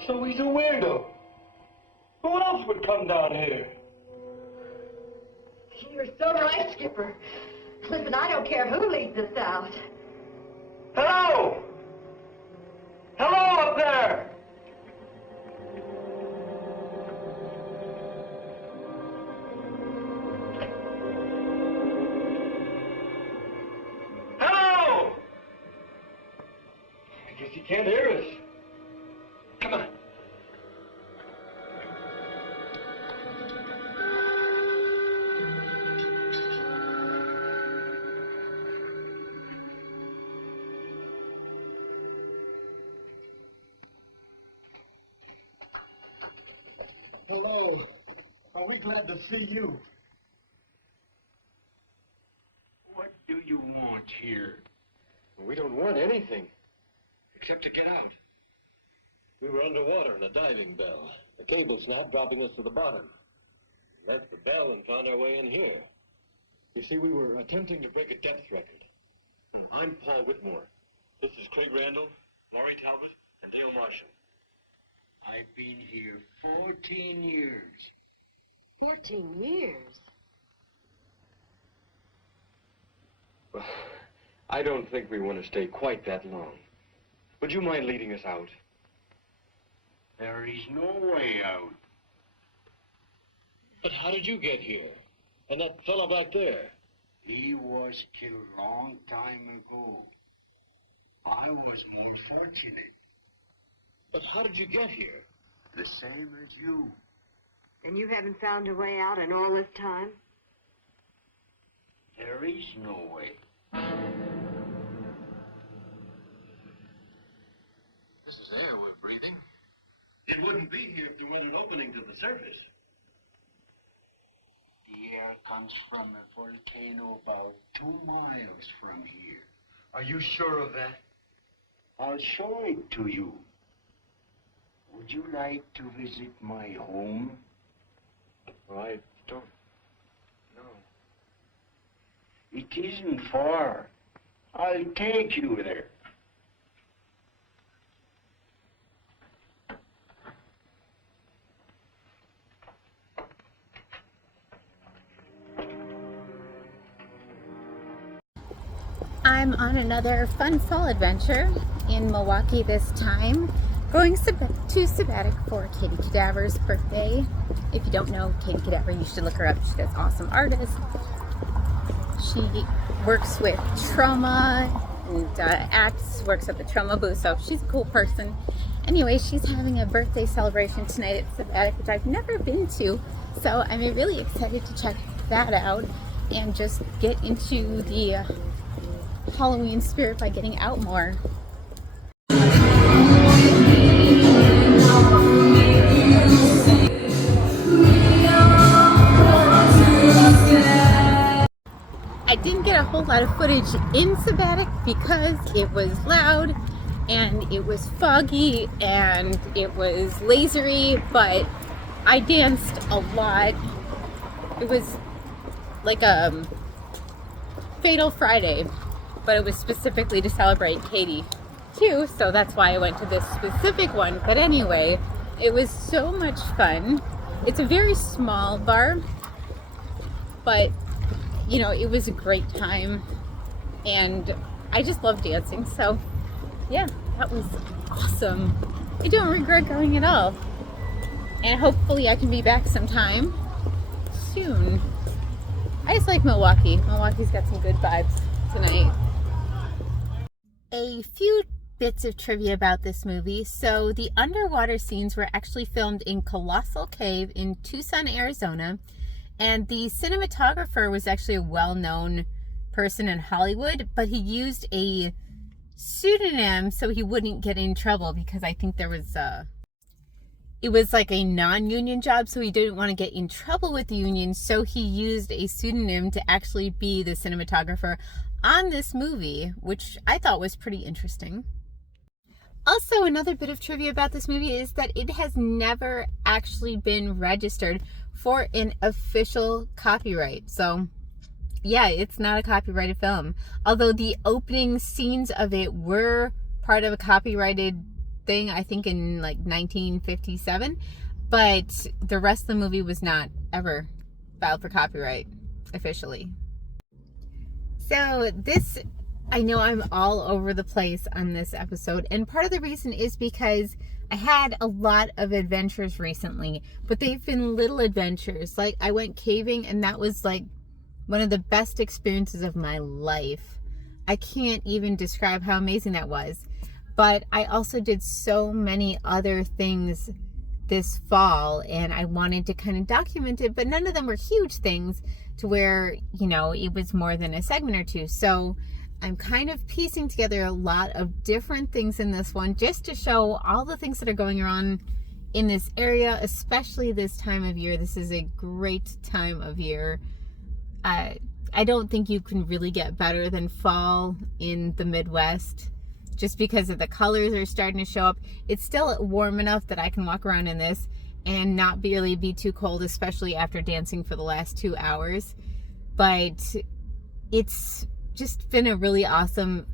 So he's a weirdo. Who else would come down here? You're so right, Skipper. Listen, I don't care who leads us out. Hello! Hello up there! Hello! I guess he can't hear us. Come on. Hello. Are we glad to see you? What do you want here? Well, we don't want anything, except to get out. We were underwater in a diving bell. The cable snapped, dropping us to the bottom. Left the bell and found our way in here. You see, we were attempting to break a depth record. I'm Paul Whitmore. This is Craig Randall, Laurie Talbot, and Dale Marshall. I've been here 14 years. 14 years? Well, I don't think we want to stay quite that long. Would you mind leading us out? There is no way out. But how did you get here? And that fellow back there? He was killed long time ago. I was more fortunate. But how did you get here? The same as you. And you haven't found a way out in all this time? There is no way. This is air we're breathing. It wouldn't be here if there weren't an opening to the surface. The air comes from a volcano about 2 miles from here. Are you sure of that? I'll show it to you. Would you like to visit my home? Well, I don't know. It isn't far. I'll take you there. I'm on another fun fall adventure in Milwaukee this time, going to Sabbatic for Katie Cadaver's birthday. If you don't know Katie Cadaver, you should look her up. She does awesome artists. She works with trauma and works at the trauma booth, so she's a cool person. Anyway, she's having a birthday celebration tonight at Sabbatic, which I've never been to, so I'm really excited to check that out and just get into the Halloween spirit by getting out more. I didn't get a whole lot of footage in Sabbatic because it was loud and it was foggy and it was lasery, but I danced a lot. It was like a Fatal Friday, but it was specifically to celebrate Katie too, so that's why I went to this specific one. But anyway, it was so much fun. It's a very small bar, but you know, it was a great time and I just love dancing, so yeah, that was awesome. I don't regret going at all, and hopefully I can be back sometime soon. I just like Milwaukee. Milwaukee's got some good vibes tonight. A few bits of trivia about this movie. So the underwater scenes were actually filmed in Colossal Cave in Tucson, Arizona, and the cinematographer was actually a well-known person in Hollywood, but he used a pseudonym so he wouldn't get in trouble, because I think there was it was like a non-union job, so he didn't want to get in trouble with the union, so he used a pseudonym to actually be the cinematographer on this movie, which I thought was pretty interesting. Also, another bit of trivia about this movie is that it has never actually been registered for an official copyright. So, yeah, it's not a copyrighted film. Although the opening scenes of it were part of a copyrighted thing, I think in like 1957. But the rest of the movie was not ever filed for copyright officially. So this, I know I'm all over the place on this episode, and part of the reason is because I had a lot of adventures recently, but they've been little adventures. Like, I went caving, and that was like one of the best experiences of my life. I can't even describe how amazing that was. But I also did so many other things this fall, and I wanted to kind of document it, but none of them were huge things to where, you know, it was more than a segment or two. So I'm kind of piecing together a lot of different things in this one just to show all the things that are going on in this area, especially this time of year. This is a great time of year. I don't think you can really get better than fall in the Midwest, just because of the colors are starting to show up. It's still warm enough that I can walk around in this and not really be too cold, especially after dancing for the last 2 hours. But it's just been a really awesome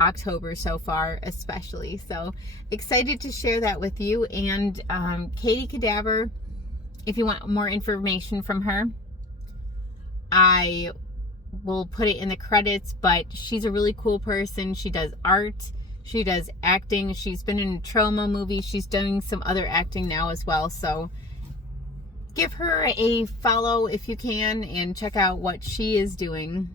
October so far, especially. So excited to share that with you. And Katie Cadaver, if you want more information from her, I will put it in the credits, but she's a really cool person. She does art, she does acting, she's been in a Troma movie, she's doing some other acting now as well. So give her a follow if you can and check out what she is doing.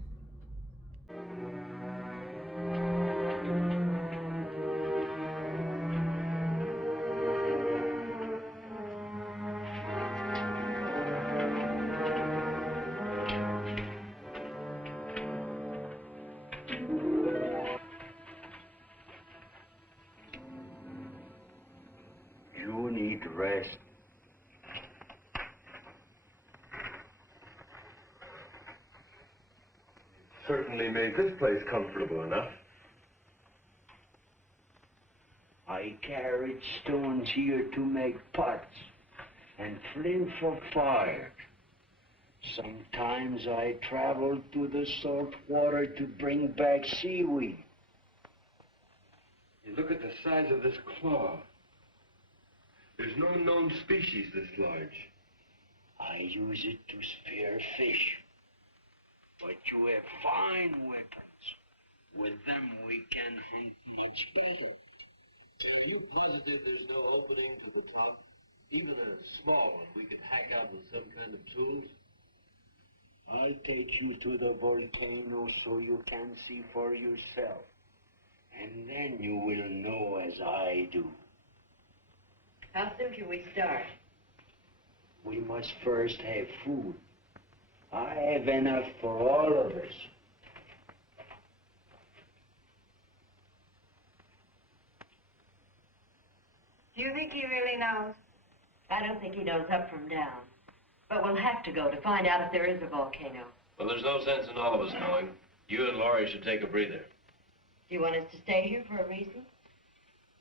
You need rest. Certainly made this place comfortable enough. I carried stones here to make pots and flint for fire. Sometimes I traveled to the salt water to bring back seaweed. You look at the size of this claw. There's no known species this large. I use it to spear fish. But you have fine weapons. With them we can hunt much bigger. Are you positive there's no opening to the top? Even a small one we could hack out with some kind of tools? I'll take you to the volcano so you can see for yourself. And then you will know as I do. How soon can we start? We must first have food. I have enough for all of us. Do you think he really knows? I don't think he knows up from down. But we'll have to go to find out if there is a volcano. Well, there's no sense in all of us knowing. You and Laurie should take a breather. Do you want us to stay here for a reason?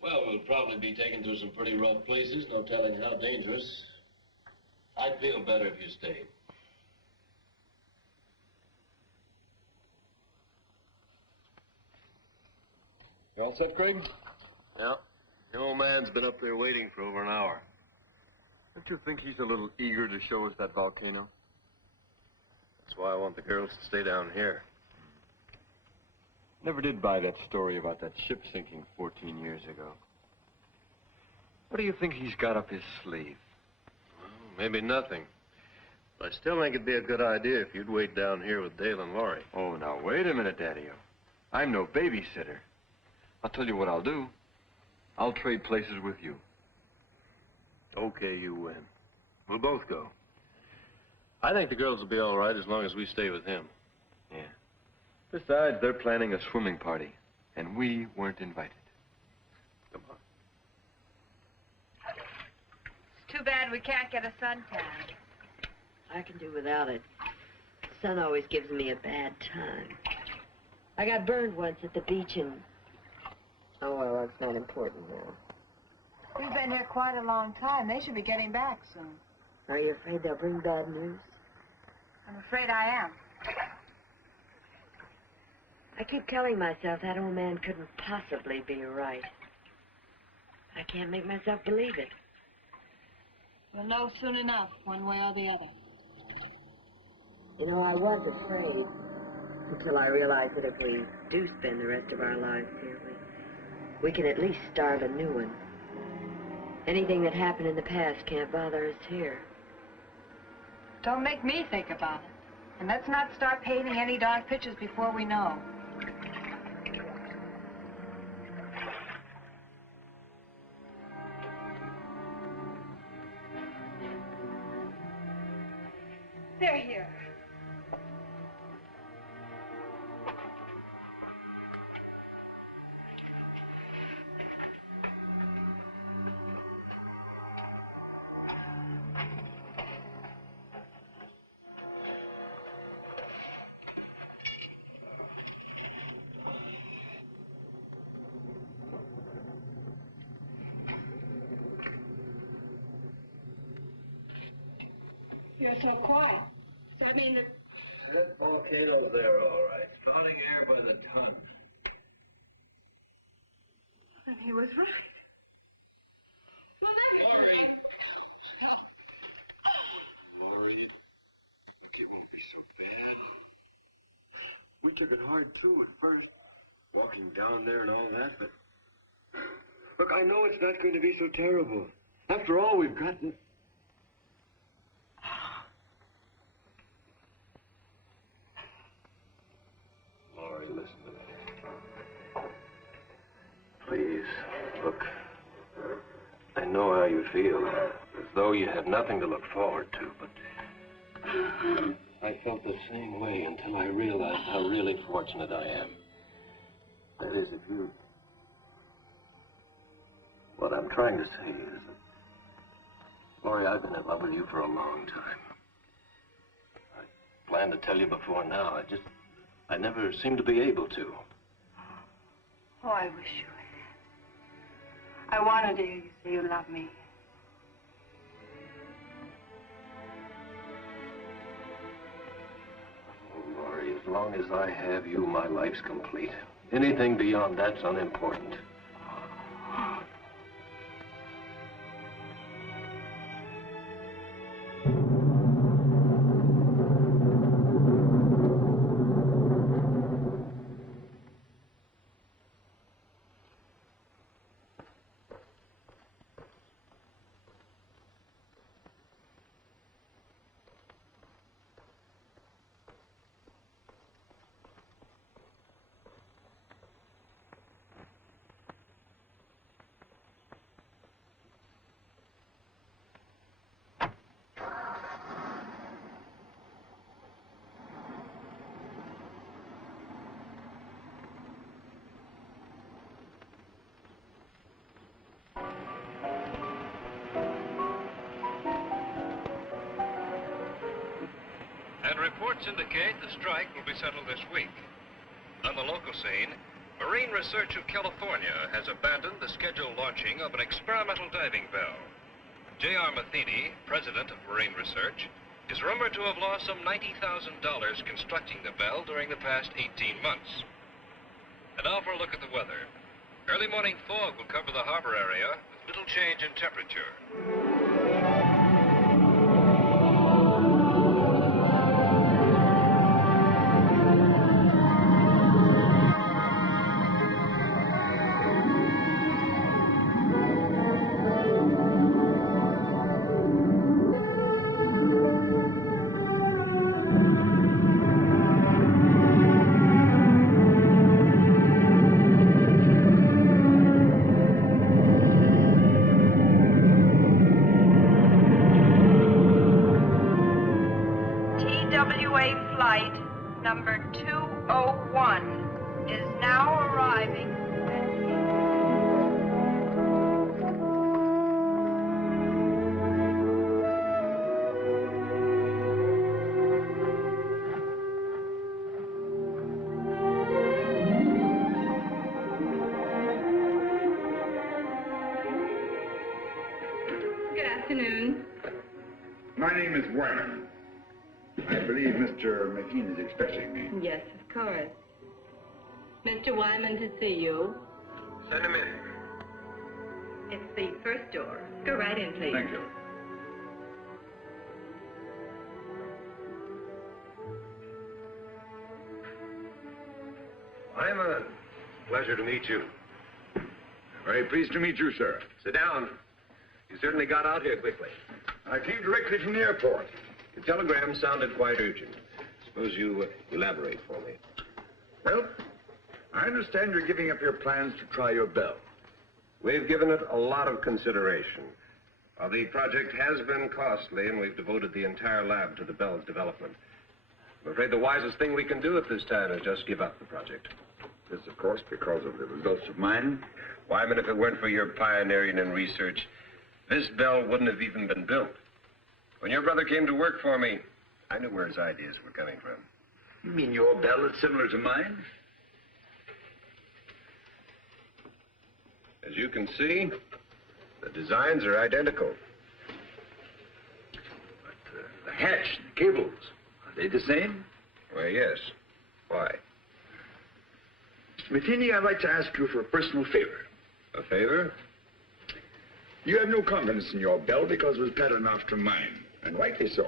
Well, we'll probably be taken through some pretty rough places, no telling how dangerous. I'd feel better if you stayed. You all set, Craig? Yeah. The old man's been up there waiting for over an hour. Don't you think he's a little eager to show us that volcano? That's why I want the girls to stay down here. Never did buy that story about that ship sinking 14 years ago. What do you think he's got up his sleeve? Well, maybe nothing. But I still think it'd be a good idea if you'd wait down here with Dale and Laurie. Oh, now, wait a minute, Daddy-o. I'm no babysitter. I'll tell you what I'll do. I'll trade places with you. Okay, you win. We'll both go. I think the girls will be all right as long as we stay with him. Yeah. Besides, they're planning a swimming party, and we weren't invited. Come on. bad we can't get a suntan. I can do without it. The sun always gives me a bad time. I got burned once at the beach and... Oh, well, that's not important now. We've been here quite a long time. They should be getting back soon. Are you afraid they'll bring bad news? I'm afraid I am. I keep telling myself that old man couldn't possibly be right. I can't make myself believe it. We'll know soon enough, one way or the other. You know, I was afraid until I realized that if we do spend the rest of our lives here, we can at least start a new one. Anything that happened in the past can't bother us here. Don't make me think about it. And let's not start painting any dark pictures before we know. They're here. You're so quiet. Does that mean that... That volcano's there, all right. Spouting air by the ton. And he was right. Laurie! Laurie, look, it won't be so bad. We took it hard, too, at first. Walking down there and all that, but... Look, I know it's not going to be so terrible. After all, we've gotten... Laurie, listen to me. Please, look. I know how you feel, as though you have nothing to look forward to, but... I felt the same way until I realized how really fortunate I am. That is, if you... What I'm trying to say is that, Laurie, I've been in love with you for a long time. I planned to tell you before now. I never seemed to be able to. Oh, I wish you had. I wanted to hear you say you love me. Oh, Laurie, as long as I have you, my life's complete. Anything beyond that's unimportant. And reports indicate the strike will be settled this week. On the local scene, Marine Research of California has abandoned the scheduled launching of an experimental diving bell. J.R. Matheny, president of Marine Research, is rumored to have lost some $90,000 constructing the bell during the past 18 months. And now for a look at the weather. Early morning fog will cover the harbor area with little change in temperature. TWA flight number 201 is now arriving. My name is Wyman. I believe Mr. McKean is expecting me. Yes, of course. Mr. Wyman to see you. Send him in. It's the first door. Go right in, please. Thank you. Wyman, pleasure to meet you. Very pleased to meet you, sir. Sit down. You certainly got out here quickly. I came directly from the airport. Your telegram sounded quite urgent. Suppose you elaborate for me. Well, I understand you're giving up your plans to try your bell. We've given it a lot of consideration. The project has been costly, and we've devoted the entire lab to the bell's development. I'm afraid the wisest thing we can do at this time is just give up the project. This, of course, because of the results of mine. Wyman, if it weren't for your pioneering and research, this bell wouldn't have even been built. When your brother came to work for me, I knew where his ideas were coming from. You mean your bell is similar to mine? As you can see, the designs are identical. But the hatch and the cables, are they the same? Well, yes. Why? Mr. Matheny, I'd like to ask you for a personal favor. A favor? You have no confidence in your bell because it was patterned after mine, and rightly so.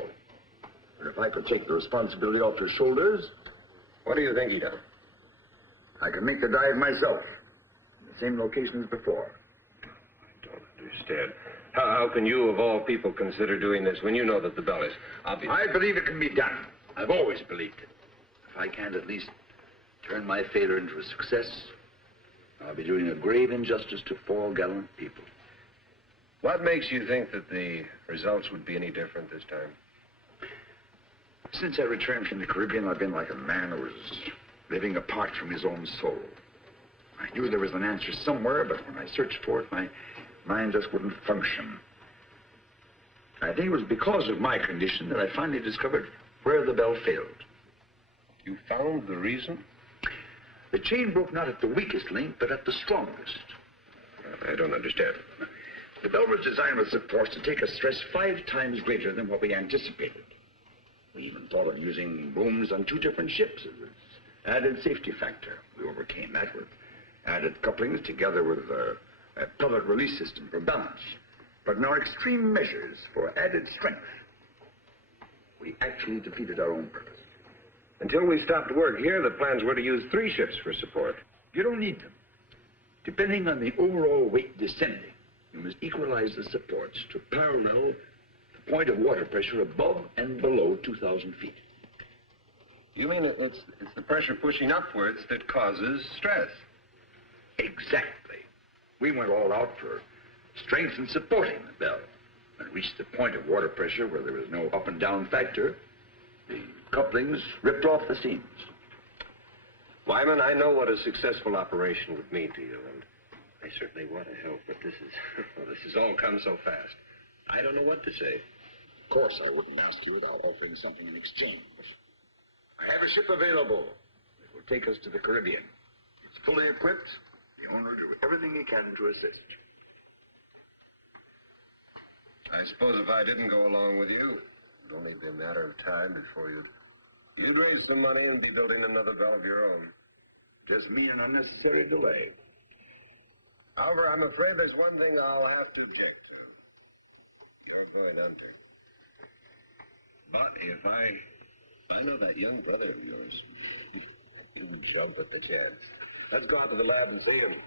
But if I could take the responsibility off your shoulders... What do you think he done? I could make the dive myself. In the same location as before. I don't understand. How can you, of all people, consider doing this when you know that the bell is obvious? I believe it can be done. I've always believed it. If I can't at least turn my failure into a success, I'll be doing a grave injustice to 4 gallant people. What makes you think that the results would be any different this time? Since I returned from the Caribbean, I've been like a man who was living apart from his own soul. I knew there was an answer somewhere, but when I searched for it, my mind just wouldn't function. I think it was because of my condition that I finally discovered where the bell failed. You found the reason? The chain broke not at the weakest link, but at the strongest. I don't understand. The bell was designed with supports to take a stress 5 times greater than what we anticipated. We even thought of using booms on 2 different ships as an added safety factor. We overcame that with added couplings together with a pellet release system for balance. But in our extreme measures for added strength, we actually defeated our own purpose. Until we stopped work here, the plans were to use 3 ships for support. You don't need them. Depending on the overall weight descending, you must equalize the supports to parallel the point of water pressure above and below 2,000 feet. You mean it's the pressure pushing upwards that causes stress? Exactly. We went all out for strength and supporting the bell. When it reached the point of water pressure where there was no up and down factor, the couplings ripped off the seams. Wyman, I know what a successful operation would mean to you, and I certainly want to help, but this has all come so fast. I don't know what to say. Of course, I wouldn't ask you without offering something in exchange. I have a ship available that will take us to the Caribbean. It's fully equipped. The owner will do everything he can to assist. I suppose if I didn't go along with you, it would only be a matter of time before you'd raise some money and be building another bell of your own. Just mean an unnecessary delay. However, I'm afraid there's one thing I'll have to object to. You're going under. But if I know that young brother of yours, he would jump at the chance. Let's go out to the lab and see him.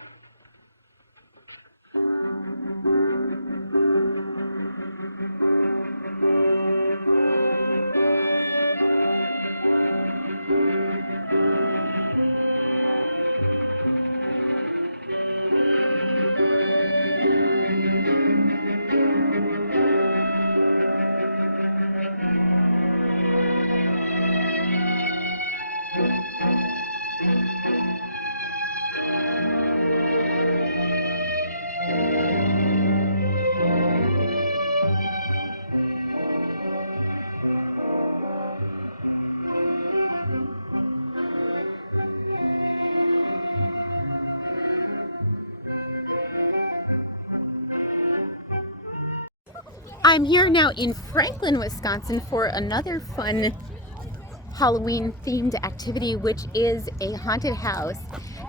I'm here now in Franklin, Wisconsin for another fun Halloween themed activity, which is a haunted house.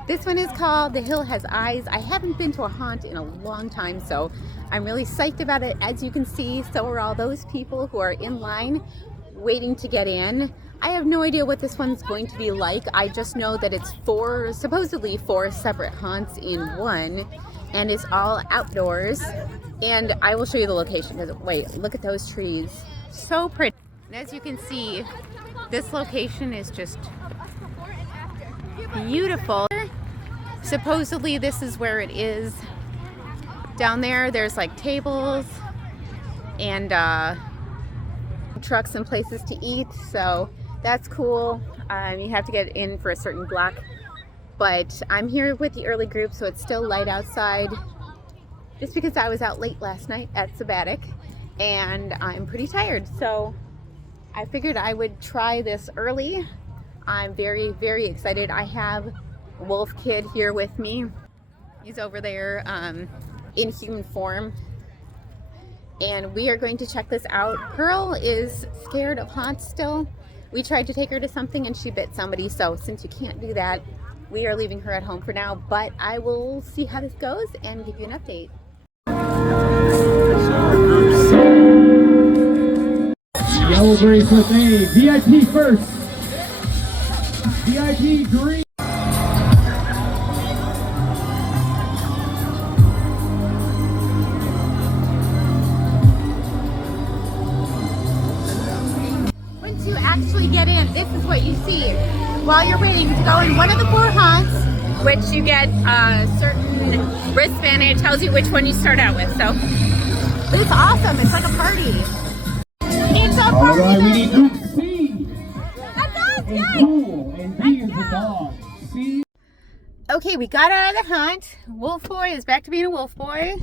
This one is called The Hill Has Eyes. I haven't been to a haunt in a long time, so I'm really psyched about it. As you can see, so are all those people who are in line waiting to get in. I have no idea what this one's going to be like. I just know that it's supposedly four separate haunts in one, and it's all outdoors. And I will show you the location, because wait, look at those trees. So pretty. And as you can see, this location is just beautiful. Supposedly this is where it is. Down there, there's like tables and trucks and places to eat, so that's cool. You have to get in for a certain block, but I'm here with the early group, so it's still light outside, just because I was out late last night at Sabbatic and I'm pretty tired, so I figured I would try this early. I'm very, very excited. I have Wolf Kid here with me. He's over there in human form, and we are going to check this out. Pearl is scared of haunts still. We tried to take her to something and she bit somebody, so since you can't do that, we are leaving her at home for now, but I will see how this goes and give you an update. Yellow bracelet A, VIP first. VIP green. Once you actually get in, this is what you see. While you're waiting to go in one of the four haunts, which you get a certain wristband, and it tells you which one you start out with. So it's awesome. It's like a party. It's a party. All right, we need group C. That's us, and cool, and B is the dog. C. Okay, we got out of the hunt. Wolf Boy is back to being a wolf boy.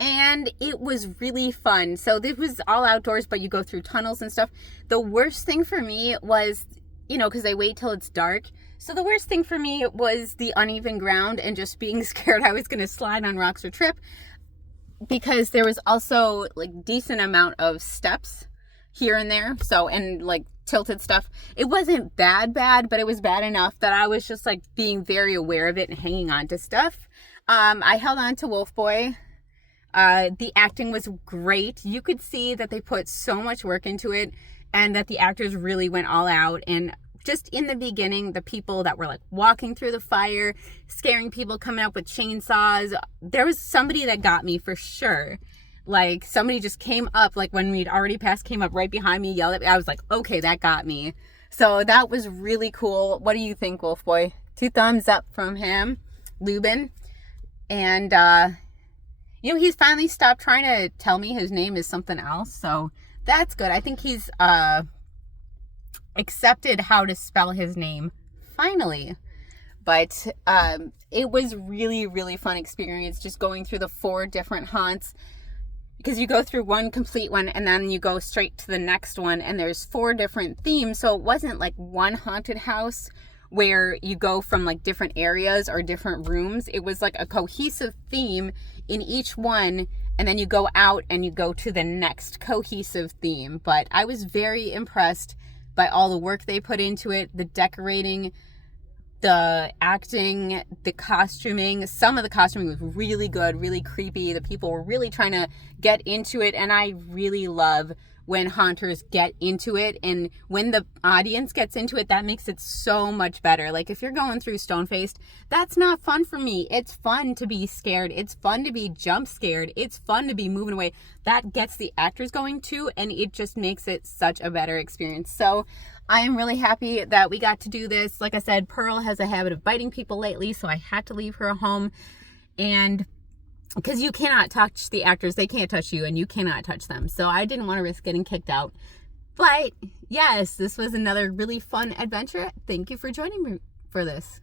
And it was really fun. So this was all outdoors, but you go through tunnels and stuff. The worst thing for me was, you know, because they wait till it's dark. So the worst thing for me was the uneven ground and just being scared I was going to slide on rocks or trip. Because there was also like decent amount of steps here and there. So, and like tilted stuff. It wasn't bad, but it was bad enough that I was just like being very aware of it and hanging on to stuff. I held on to Wolf Boy. The acting was great. You could see that they put so much work into it and that the actors really went all out. And just in the beginning, the people that were like walking through the fire, scaring people, coming up with chainsaws, there was somebody that got me for sure. Like somebody just came up, like when we'd already passed, came up right behind me, yelled at me. I was like, okay, that got me. So that was really cool. What do you think, Wolf Boy? 2 thumbs up from him, Lubin. And, you know, he's finally stopped trying to tell me his name is something else. So that's good. I think he's accepted how to spell his name finally. But it was really, really fun experience just going through the 4 different haunts, because you go through one complete one and then you go straight to the next one, and there's 4 different themes. So it wasn't like one haunted house where you go from like different areas or different rooms. It was like a cohesive theme in each one, and then you go out and you go to the next cohesive theme. But I was very impressed by all the work they put into it, the decorating, the acting, the costuming. Some of the costuming was really good, really creepy. The people were really trying to get into it, and I really love when haunters get into it, and when the audience gets into it, that makes it so much better. Like if you're going through stone-faced, that's not fun for me. It's fun to be scared. It's fun to be jump scared. It's fun to be moving away. That gets the actors going too, and it just makes it such a better experience. So I am really happy that we got to do this. Like I said, Pearl has a habit of biting people lately, so I had to leave her home. And because you cannot touch the actors, they can't touch you, and you cannot touch them. So I didn't want to risk getting kicked out. But yes, this was another really fun adventure. Thank you for joining me for this.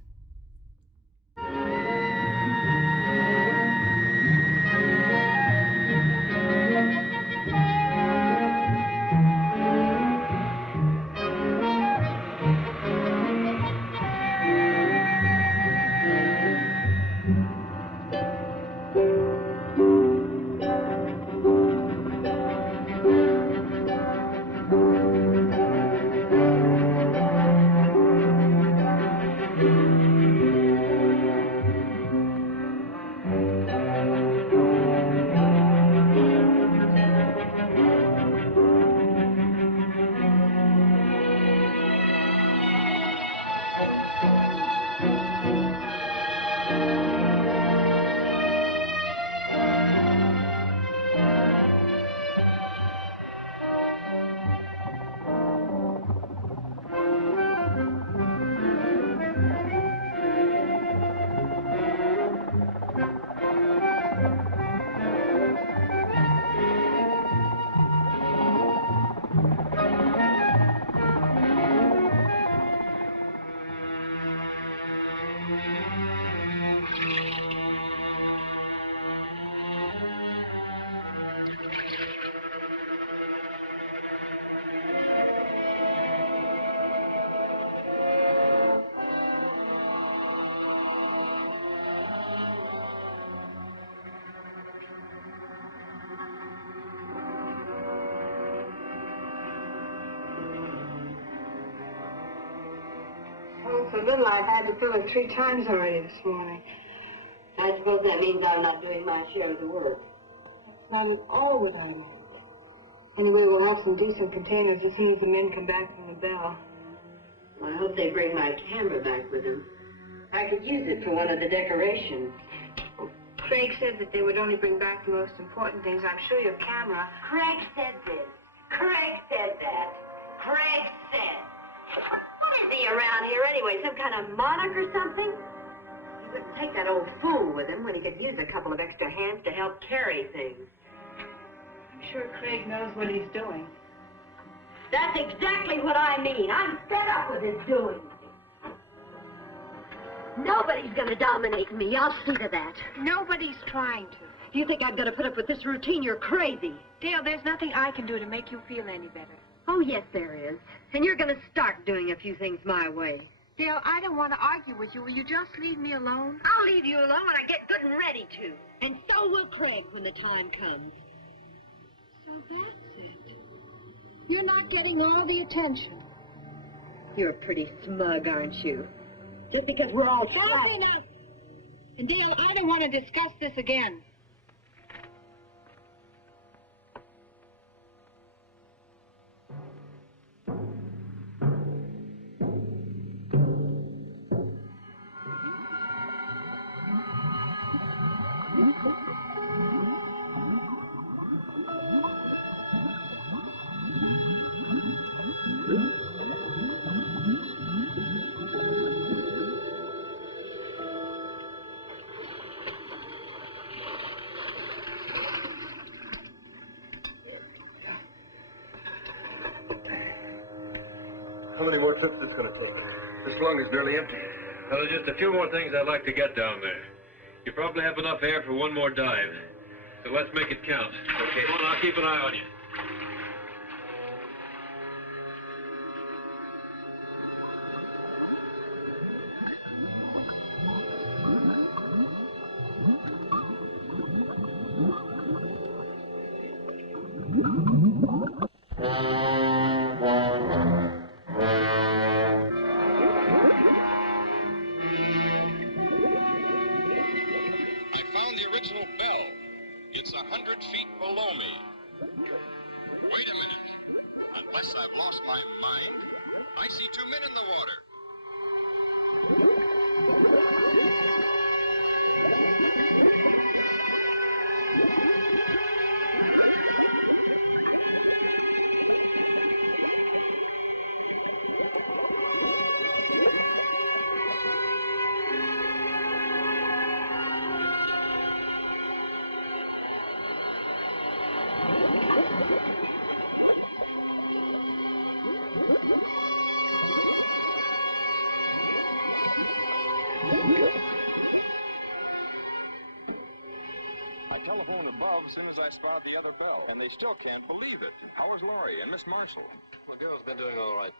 Oh, so little I've had to fill it 3 times already this morning. I suppose that means I'm not doing my share of the work. That's not at all what I meant. Anyway, we'll have some decent containers as soon as the men come back from the bell. Well, I hope they bring my camera back with them. I could use it for one of the decorations. Craig said that they would only bring back the most important things. I'm sure your camera... Craig said this. Craig said that. Craig said. What is he around here anyway? Some kind of monarch or something? He wouldn't take that old fool with him when he could use a couple of extra hands to help carry things. I'm sure Craig knows what he's doing. That's exactly what I mean. I'm fed up with his doing. Nobody's gonna dominate me. I'll see to that. Nobody's trying to. If you think I'm gonna put up with this routine, you're crazy. Dale, there's nothing I can do to make you feel any better. Oh, yes, there is. And you're gonna start doing a few things my way. Dale, I don't want to argue with you. Will you just leave me alone? I'll leave you alone when I get good and ready to. And so will Craig when the time comes. So that's it. You're not getting all the attention. You're pretty smug, aren't you? Just because we're all That's enough. And Dale, I don't want to discuss this again. How many more trips it's going to take? This lung is nearly empty. Well, there's just a few more things I'd like to get down there. You probably have enough air for one more dive. So let's make it count. Okay. Well, I'll keep an eye on you. It's 100 feet below me. Wait a minute. Unless I've lost my mind, I see 2 men in the water. Telephone above as soon as I spot the other bow. And they still can't believe it. How is Laurie and Miss Marshall? The girl's been doing all right.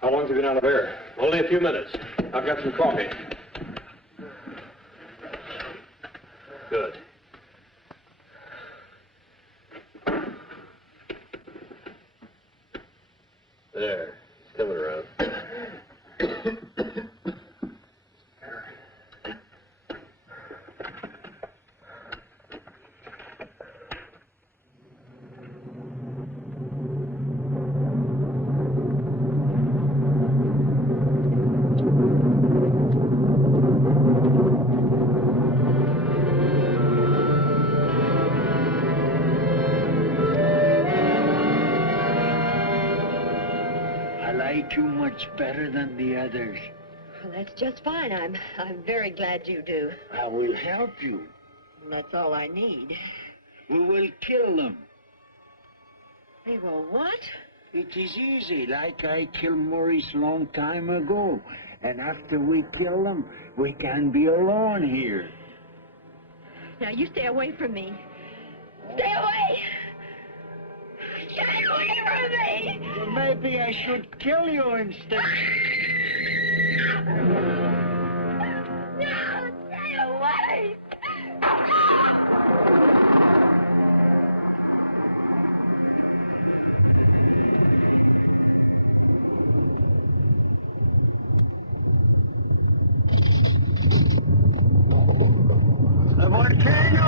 How long have you been out of air? Only a few minutes. I've got some coffee. Good. There. It's coming around. You much better than the others. Well, that's just fine. I'm very glad you do. I will help you. And that's all I need. We will kill them. They will what? It is easy, like I killed Maurice long time ago. And after we kill them, we can be alone here. Now, you stay away from me. Stay away! Stay away! away from me! Well, maybe I should kill you instead. No, stay away! The volcano!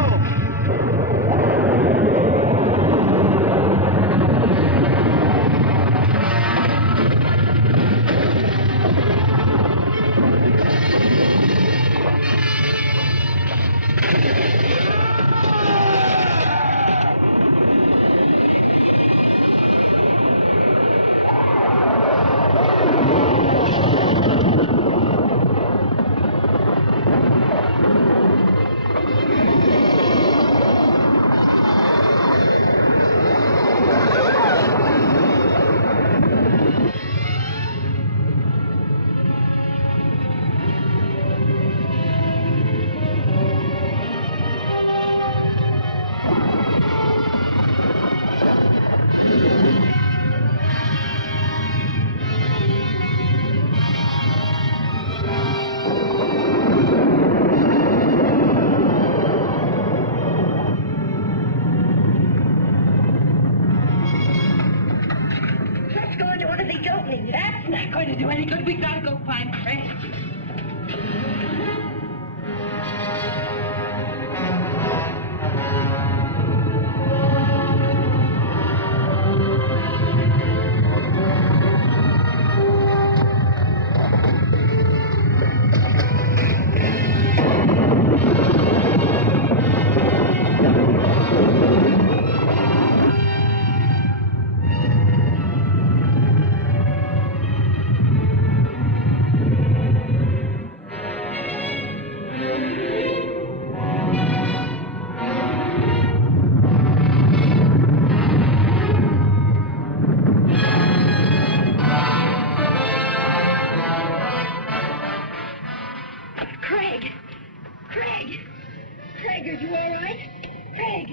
That's not going to do any good. We gotta go find Craig. Craig, are you all right? Craig!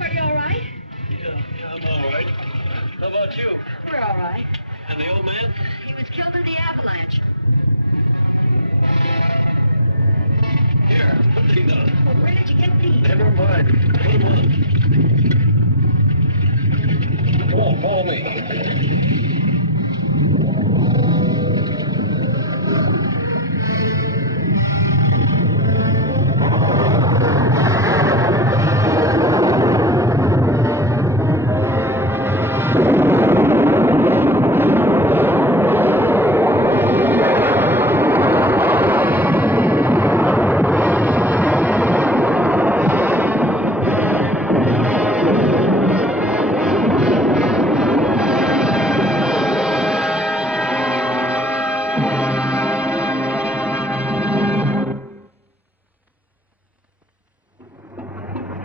Are you all right? Yeah, I'm all right. How about you? We're all right. And the old man? He was killed in the avalanche. Here, what did he do? Well, where did you get these? Never mind. Come on. Come on, follow me.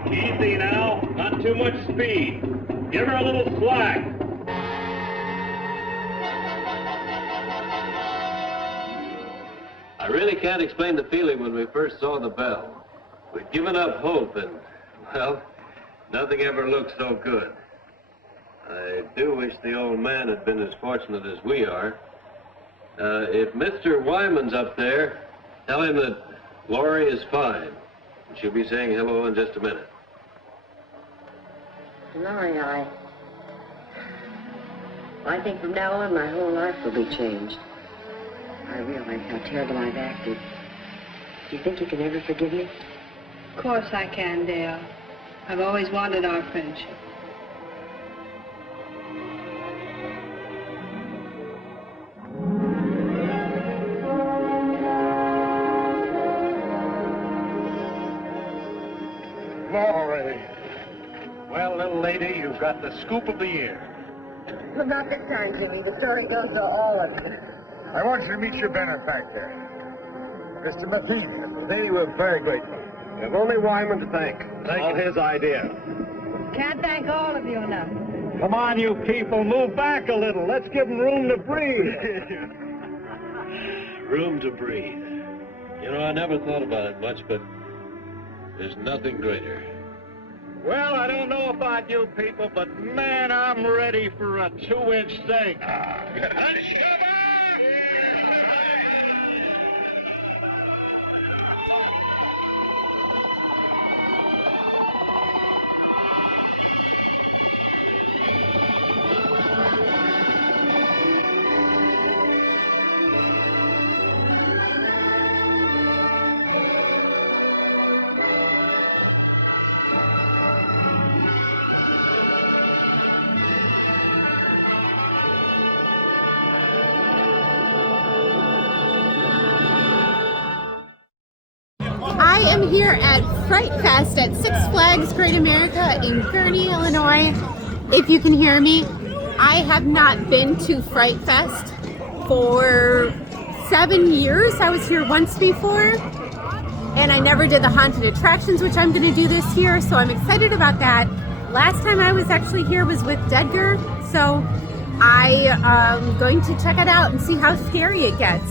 Easy now, not too much speed. Give her a little slack. I really can't explain the feeling when we first saw the bell. We'd given up hope and, well, nothing ever looked so good. I do wish the old man had been as fortunate as we are. If Mr. Wyman's up there, tell him that Laurie is fine. She'll be saying hello in just a minute. Laurie, I think from now on my whole life will be changed. I realize how terrible I've acted. Do you think you can ever forgive me? Of course I can, Dale. I've always wanted our friendship. Laurie. Well, little lady, you've got the scoop of the year. Well, not this time, Jimmy. The story goes to all of you. I want you to meet your benefactor, Mr. Matheny. Matheny, we're very grateful. We have only Wyman to thank. All his idea. Can't thank all of you enough. Come on, you people, move back a little. Let's give them room to breathe. Room to breathe. You know, I never thought about it much, but there's nothing greater. Well, I don't know about you people, but man, I'm ready for a 2-inch steak. I am here at Fright Fest at Six Flags Great America in Gurnee, Illinois. If you can hear me, I have not been to Fright Fest for 7 years. I was here once before, and I never did the haunted attractions, which I'm going to do this year, so I'm excited about that. Last time I was actually here was with Dedgar, so I am going to check it out and see how scary it gets.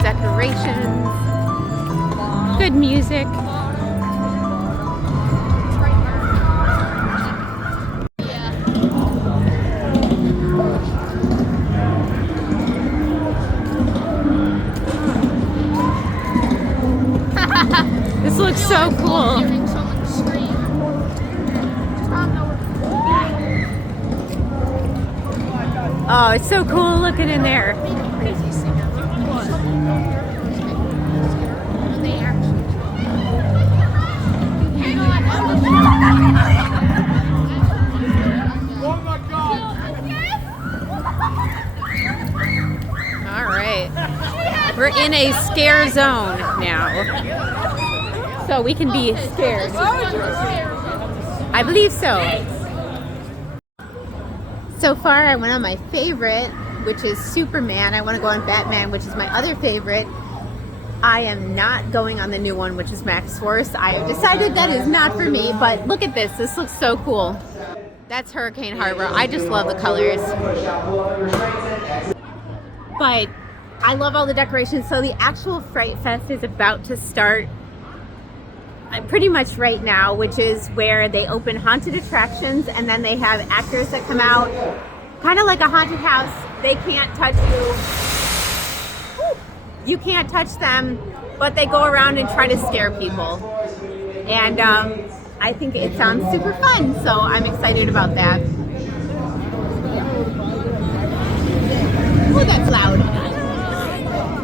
Decorations, good music. This looks so cool. Oh, it's so cool looking in there. We're in a scare zone now, so we can be scared. I believe so. So far, I went on my favorite, which is Superman. I want to go on Batman, which is my other favorite. I am not going on the new one, which is Max Force. I have decided that is not for me, but look at this. This looks so cool. That's Hurricane Harbor. I just love the colors. But I love all the decorations. So the actual Fright Fest is about to start pretty much right now, which is where they open haunted attractions and then they have actors that come out, kind of like a haunted house. They can't touch you. You can't touch them, but they go around and try to scare people. And I think it sounds super fun, so I'm excited about that. Oh, that's loud.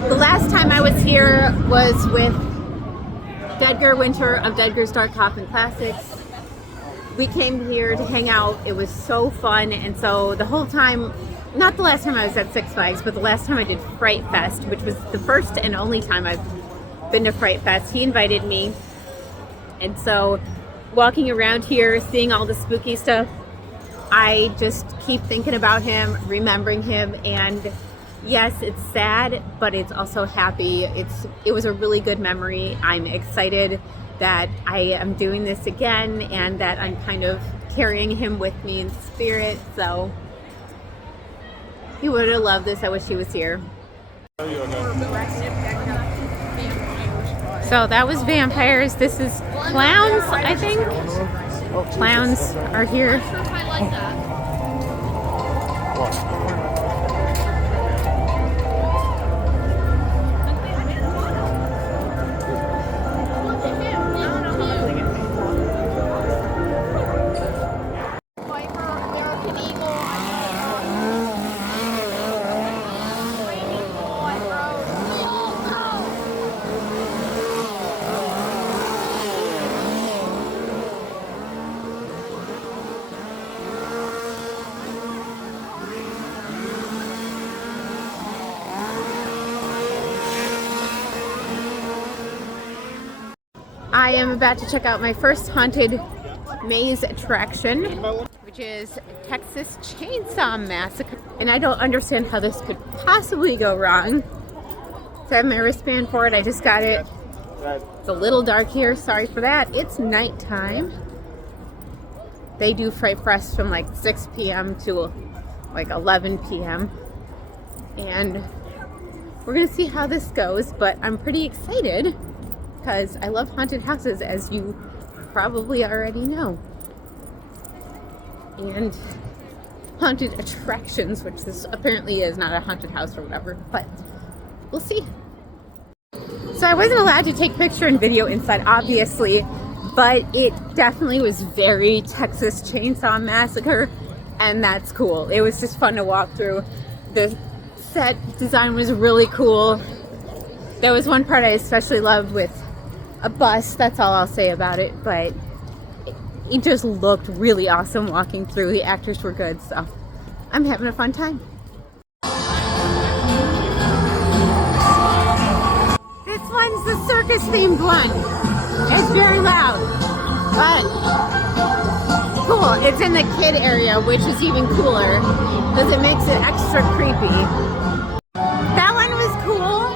The last time I was here was with Dedgar Winter of Dedgar's Dark Coffin Classics. We came here to hang out. It was so fun, and so the whole time, not the last time I was at Six Flags, but the last time I did Fright Fest, which was the first and only time I've been to Fright Fest, he invited me. And so walking around here, seeing all the spooky stuff, I just keep thinking about him, remembering him, and yes, it's sad, but it's also happy. It was a really good memory. I'm excited that I am doing this again and that I'm kind of carrying him with me in spirit. So he would have loved this. I wish he was here. So that was vampires. This is clowns, I think. Clowns are here. I am about to check out my first haunted maze attraction, which is Texas Chainsaw Massacre. And I don't understand how this could possibly go wrong. So I have my wristband for it. I just got it. It's a little dark here. Sorry for that. It's nighttime. They do Fright Fest from like 6 p.m. to like 11 p.m. And we're going to see how this goes. But I'm pretty excited because I love haunted houses, as you probably already know. And haunted attractions, which this apparently is not a haunted house or whatever, but we'll see. So I wasn't allowed to take picture and video inside, obviously, but it definitely was very Texas Chainsaw Massacre, and that's cool. It was just fun to walk through. The set design was really cool. There was one part I especially loved with a bus. That's all I'll say about it, but it just looked really awesome walking through. The actors were good, so I'm having a fun time. This one's the circus themed one. It's very loud, but cool. It's in the kid area, which is even cooler because it makes it extra creepy. That one was cool.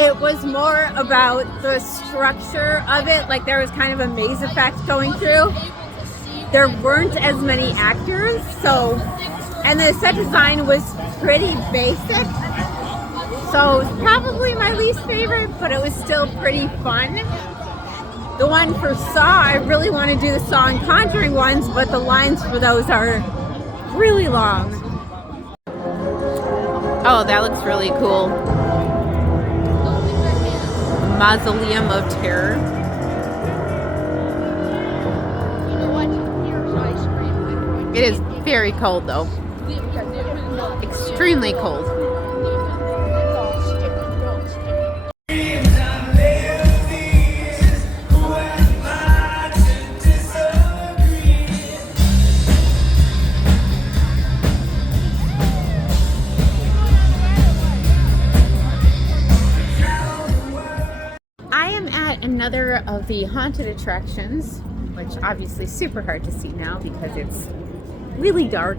It was more about the structure of it. Like there was kind of a maze effect going through. There weren't as many actors, so, and the set design was pretty basic. So probably my least favorite, but it was still pretty fun. The one for Saw, I really want to do the Saw and Conjuring ones, but the lines for those are really long. Oh, that looks really cool. Mausoleum of Terror. It is very cold though. Extremely cold. I am at another of the haunted attractions, which obviously is super hard to see now because it's really dark,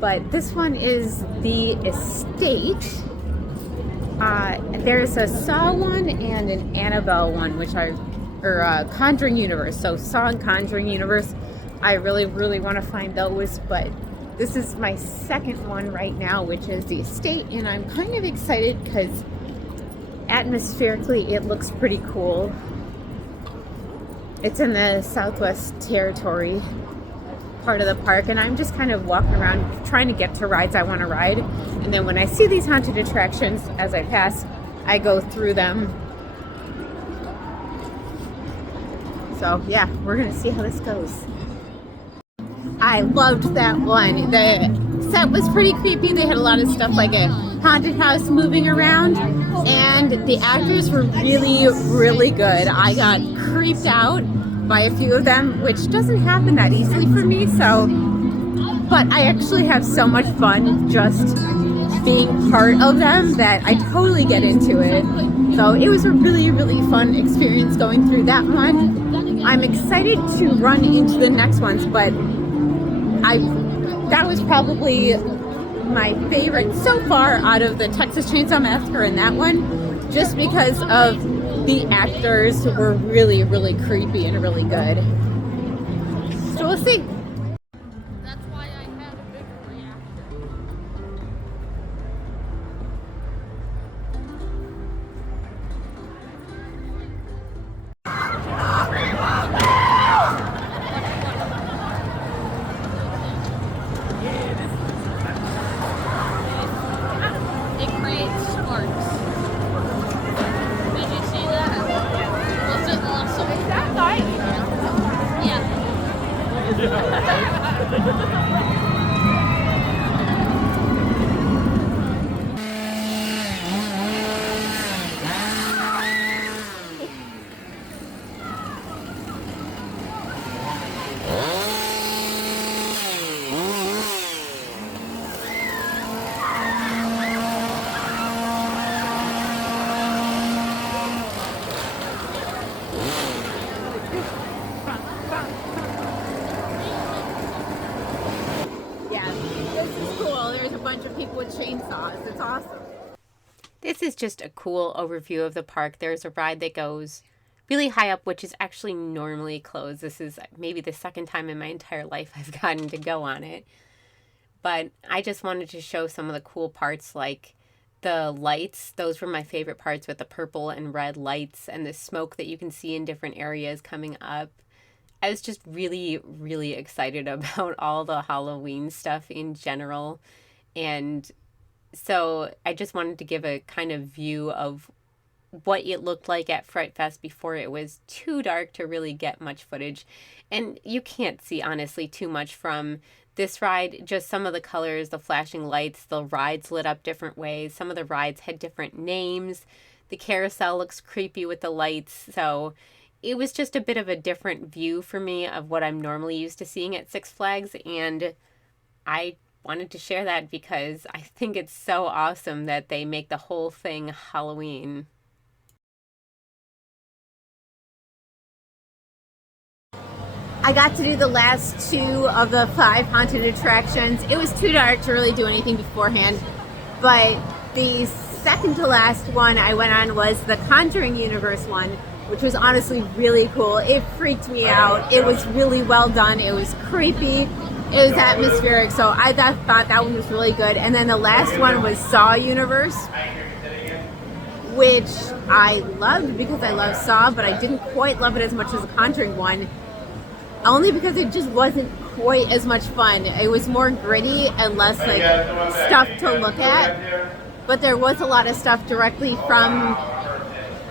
but this one is the Estate. There's a Saw one and an Annabelle one, which Conjuring Universe. So Saw and Conjuring Universe, I really want to find those, but this is my second one right now, which is the Estate, and I'm kind of excited because atmospherically it looks pretty cool. It's in the Southwest Territory part of the park, and I'm just kind of walking around trying to get to rides I want to ride, and then when I see these haunted attractions as I pass, I go through them. So yeah, we're gonna see how this goes. I loved that one. The set was pretty creepy. They had a lot of stuff like a haunted house moving around, and the actors were really good. I got creeped out by a few of them, which doesn't happen that easily for me, so, but I actually have so much fun just being part of them that I totally get into it. So it was a really fun experience going through that one. I'm excited to run into the next ones, but that was probably my favorite so far out of the Texas Chainsaw Massacre and that one, just because of the actors were really creepy and really good. So we'll see. That's why I had a bigger reactor. It creates sparks. Did you see that? Was it awesome? Is that nice? Yeah. people with chainsaws. It's awesome. This is just a cool overview of the park. There's a ride that goes really high up, which is actually normally closed. This is maybe the second time in my entire life I've gotten to go on it. But I just wanted to show some of the cool parts, like the lights. Those were my favorite parts, with the purple and red lights and the smoke that you can see in different areas coming up. I was just really, really excited about all the Halloween stuff in general. And so I just wanted to give a kind of view of what it looked like at Fright Fest before it was too dark to really get much footage. And you can't see, honestly, too much from this ride. Just some of the colors, the flashing lights, the rides lit up different ways. Some of the rides had different names. The carousel looks creepy with the lights. So it was just a bit of a different view for me of what I'm normally used to seeing at Six Flags. And I wanted to share that because I think it's so awesome that they make the whole thing Halloween. I got to do the last 2 of the 5 haunted attractions. It was too dark to really do anything beforehand, but the second to last one I went on was the Conjuring Universe one, which was honestly really cool. It freaked me out. It was really well done. It was creepy. It was atmospheric, so I thought that one was really good. And then the last one was Saw Universe, which I loved because I love Saw, but I didn't quite love it as much as the Conjuring one. Only because it just wasn't quite as much fun. It was more gritty and less like stuff to look at. But there was a lot of stuff directly from,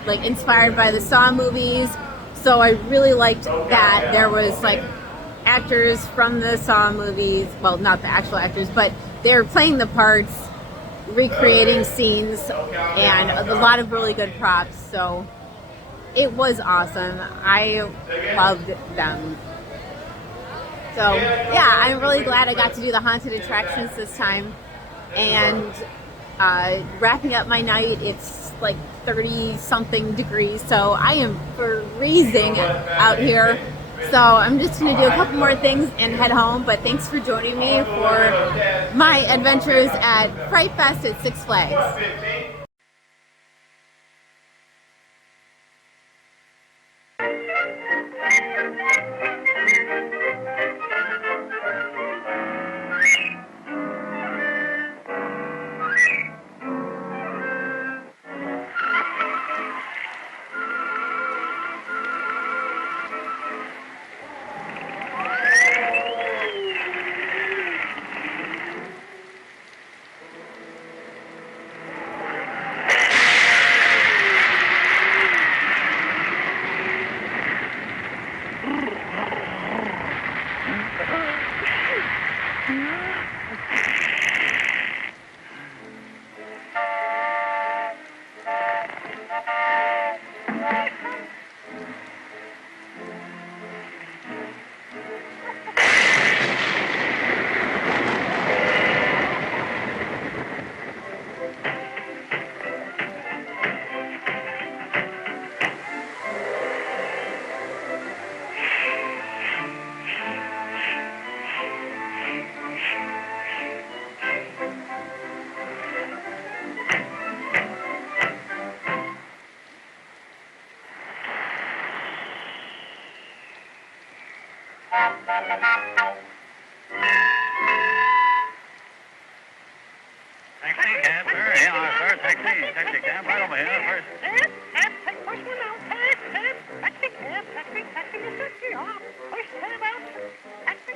like, inspired by the Saw movies. So I really liked that. There was like actors from the Saw movies. Well, not the actual actors, but they were playing the parts, recreating scenes, and a lot of really good props. So it was awesome. I loved them. So yeah, I'm really glad I got to do the haunted attractions this time. And wrapping up my night, it's like 30 something degrees, so I am freezing out here. So I'm just gonna do a couple more things and head home, but thanks for joining me for my adventures at Fright Fest at Six Flags. Taxi cab, sir. Yeah, sir. Taxi cab right over here first. Take first one out. Taxi cab, taxi, yeah. First cab out. Taxi.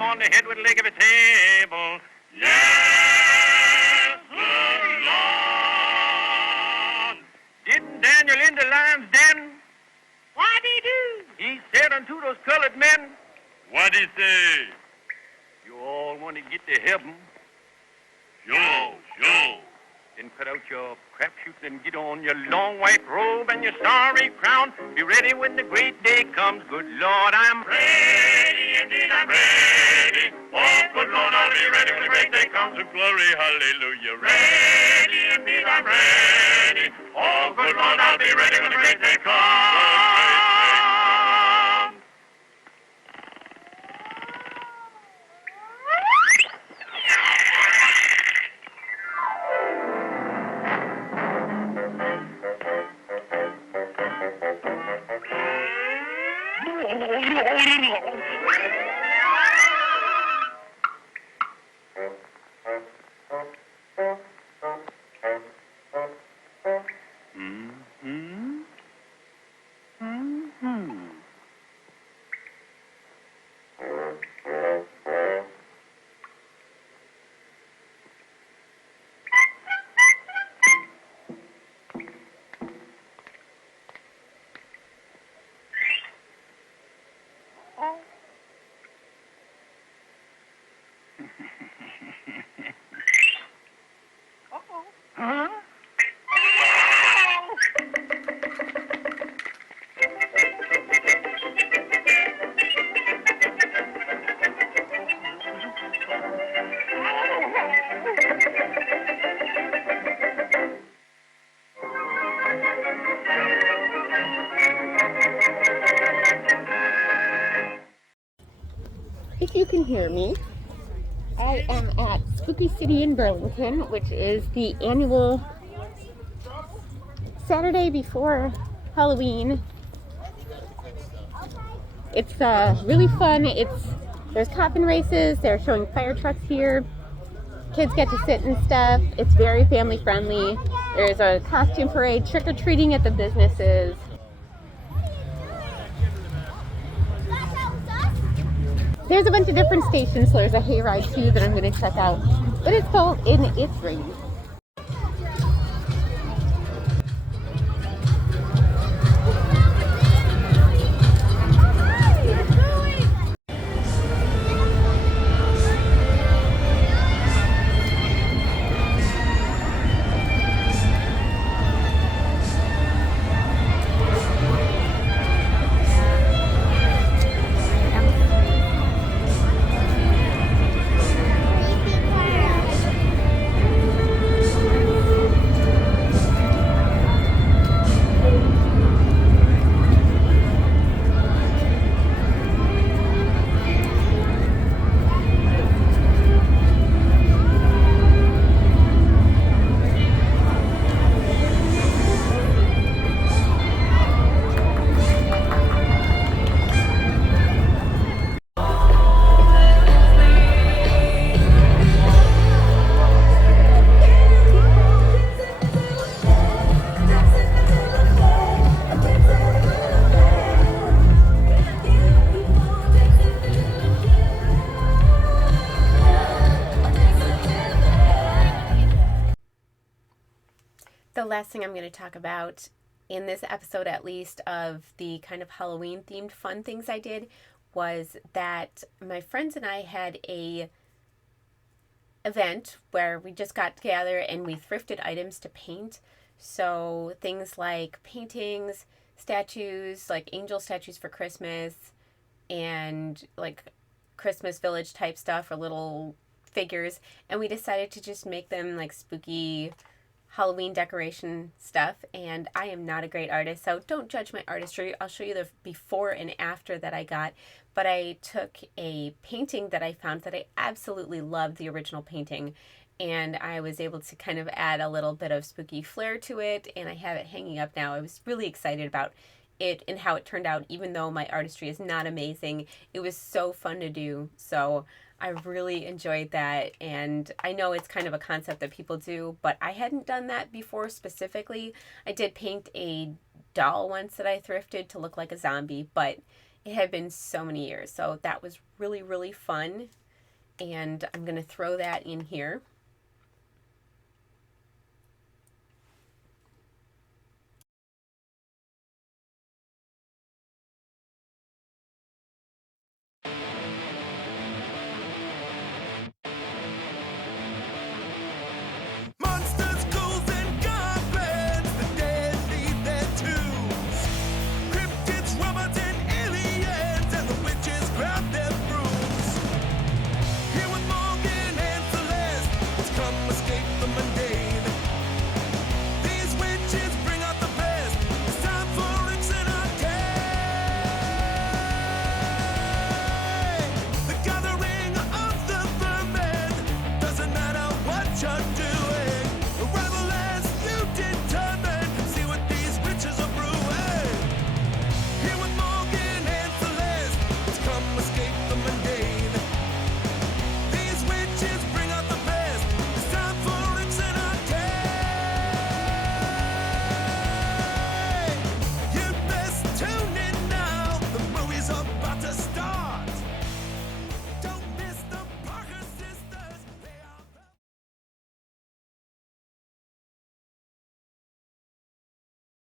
On the head with a leg of a table. Yes, good Lord. Didn't Daniel in the lion's den? What'd he do? He said unto those colored men, what'd he say? You all want to get to heaven? Sure. Then cut out your crap shooting and get on your long white robe and your starry crown. Be ready when the great day comes. Good Lord, I'm ready, indeed I'm ready. Oh, good Lord, I'll be ready when the great day comes. Glory, hallelujah. Ready, indeed I'm ready. Oh, good Lord, I'll be ready when the great day comes. if you can hear me. I am at Spooky City in Burlington, which is the annual Saturday before Halloween. It's really fun. There's coffin races. They're showing fire trucks here. Kids get to sit and stuff. It's very family friendly. There's a costume parade, trick-or-treating at the businesses. There's a bunch of different stations, so there's a hayride too that I'm going to check out. But it's cold and it's rainy. The last thing I'm going to talk about in this episode, at least, of the kind of Halloween themed fun things I did was that my friends and I had a event where we just got together and we thrifted items to paint. So things like paintings, statues, like angel statues for Christmas, and like Christmas village type stuff or little figures. And we decided to just make them like spooky Halloween decoration stuff, and I am not a great artist, so don't judge my artistry. I'll show you the before and after that I got, but I took a painting that I found that I absolutely loved, the original painting, and I was able to kind of add a little bit of spooky flair to it, and I have it hanging up now. I was really excited about it and how it turned out, even though my artistry is not amazing. It was so fun to do, so I really enjoyed that, and I know it's kind of a concept that people do, but I hadn't done that before specifically. I did paint a doll once that I thrifted to look like a zombie, but it had been so many years, so that was really, really fun, and I'm going to throw that in here.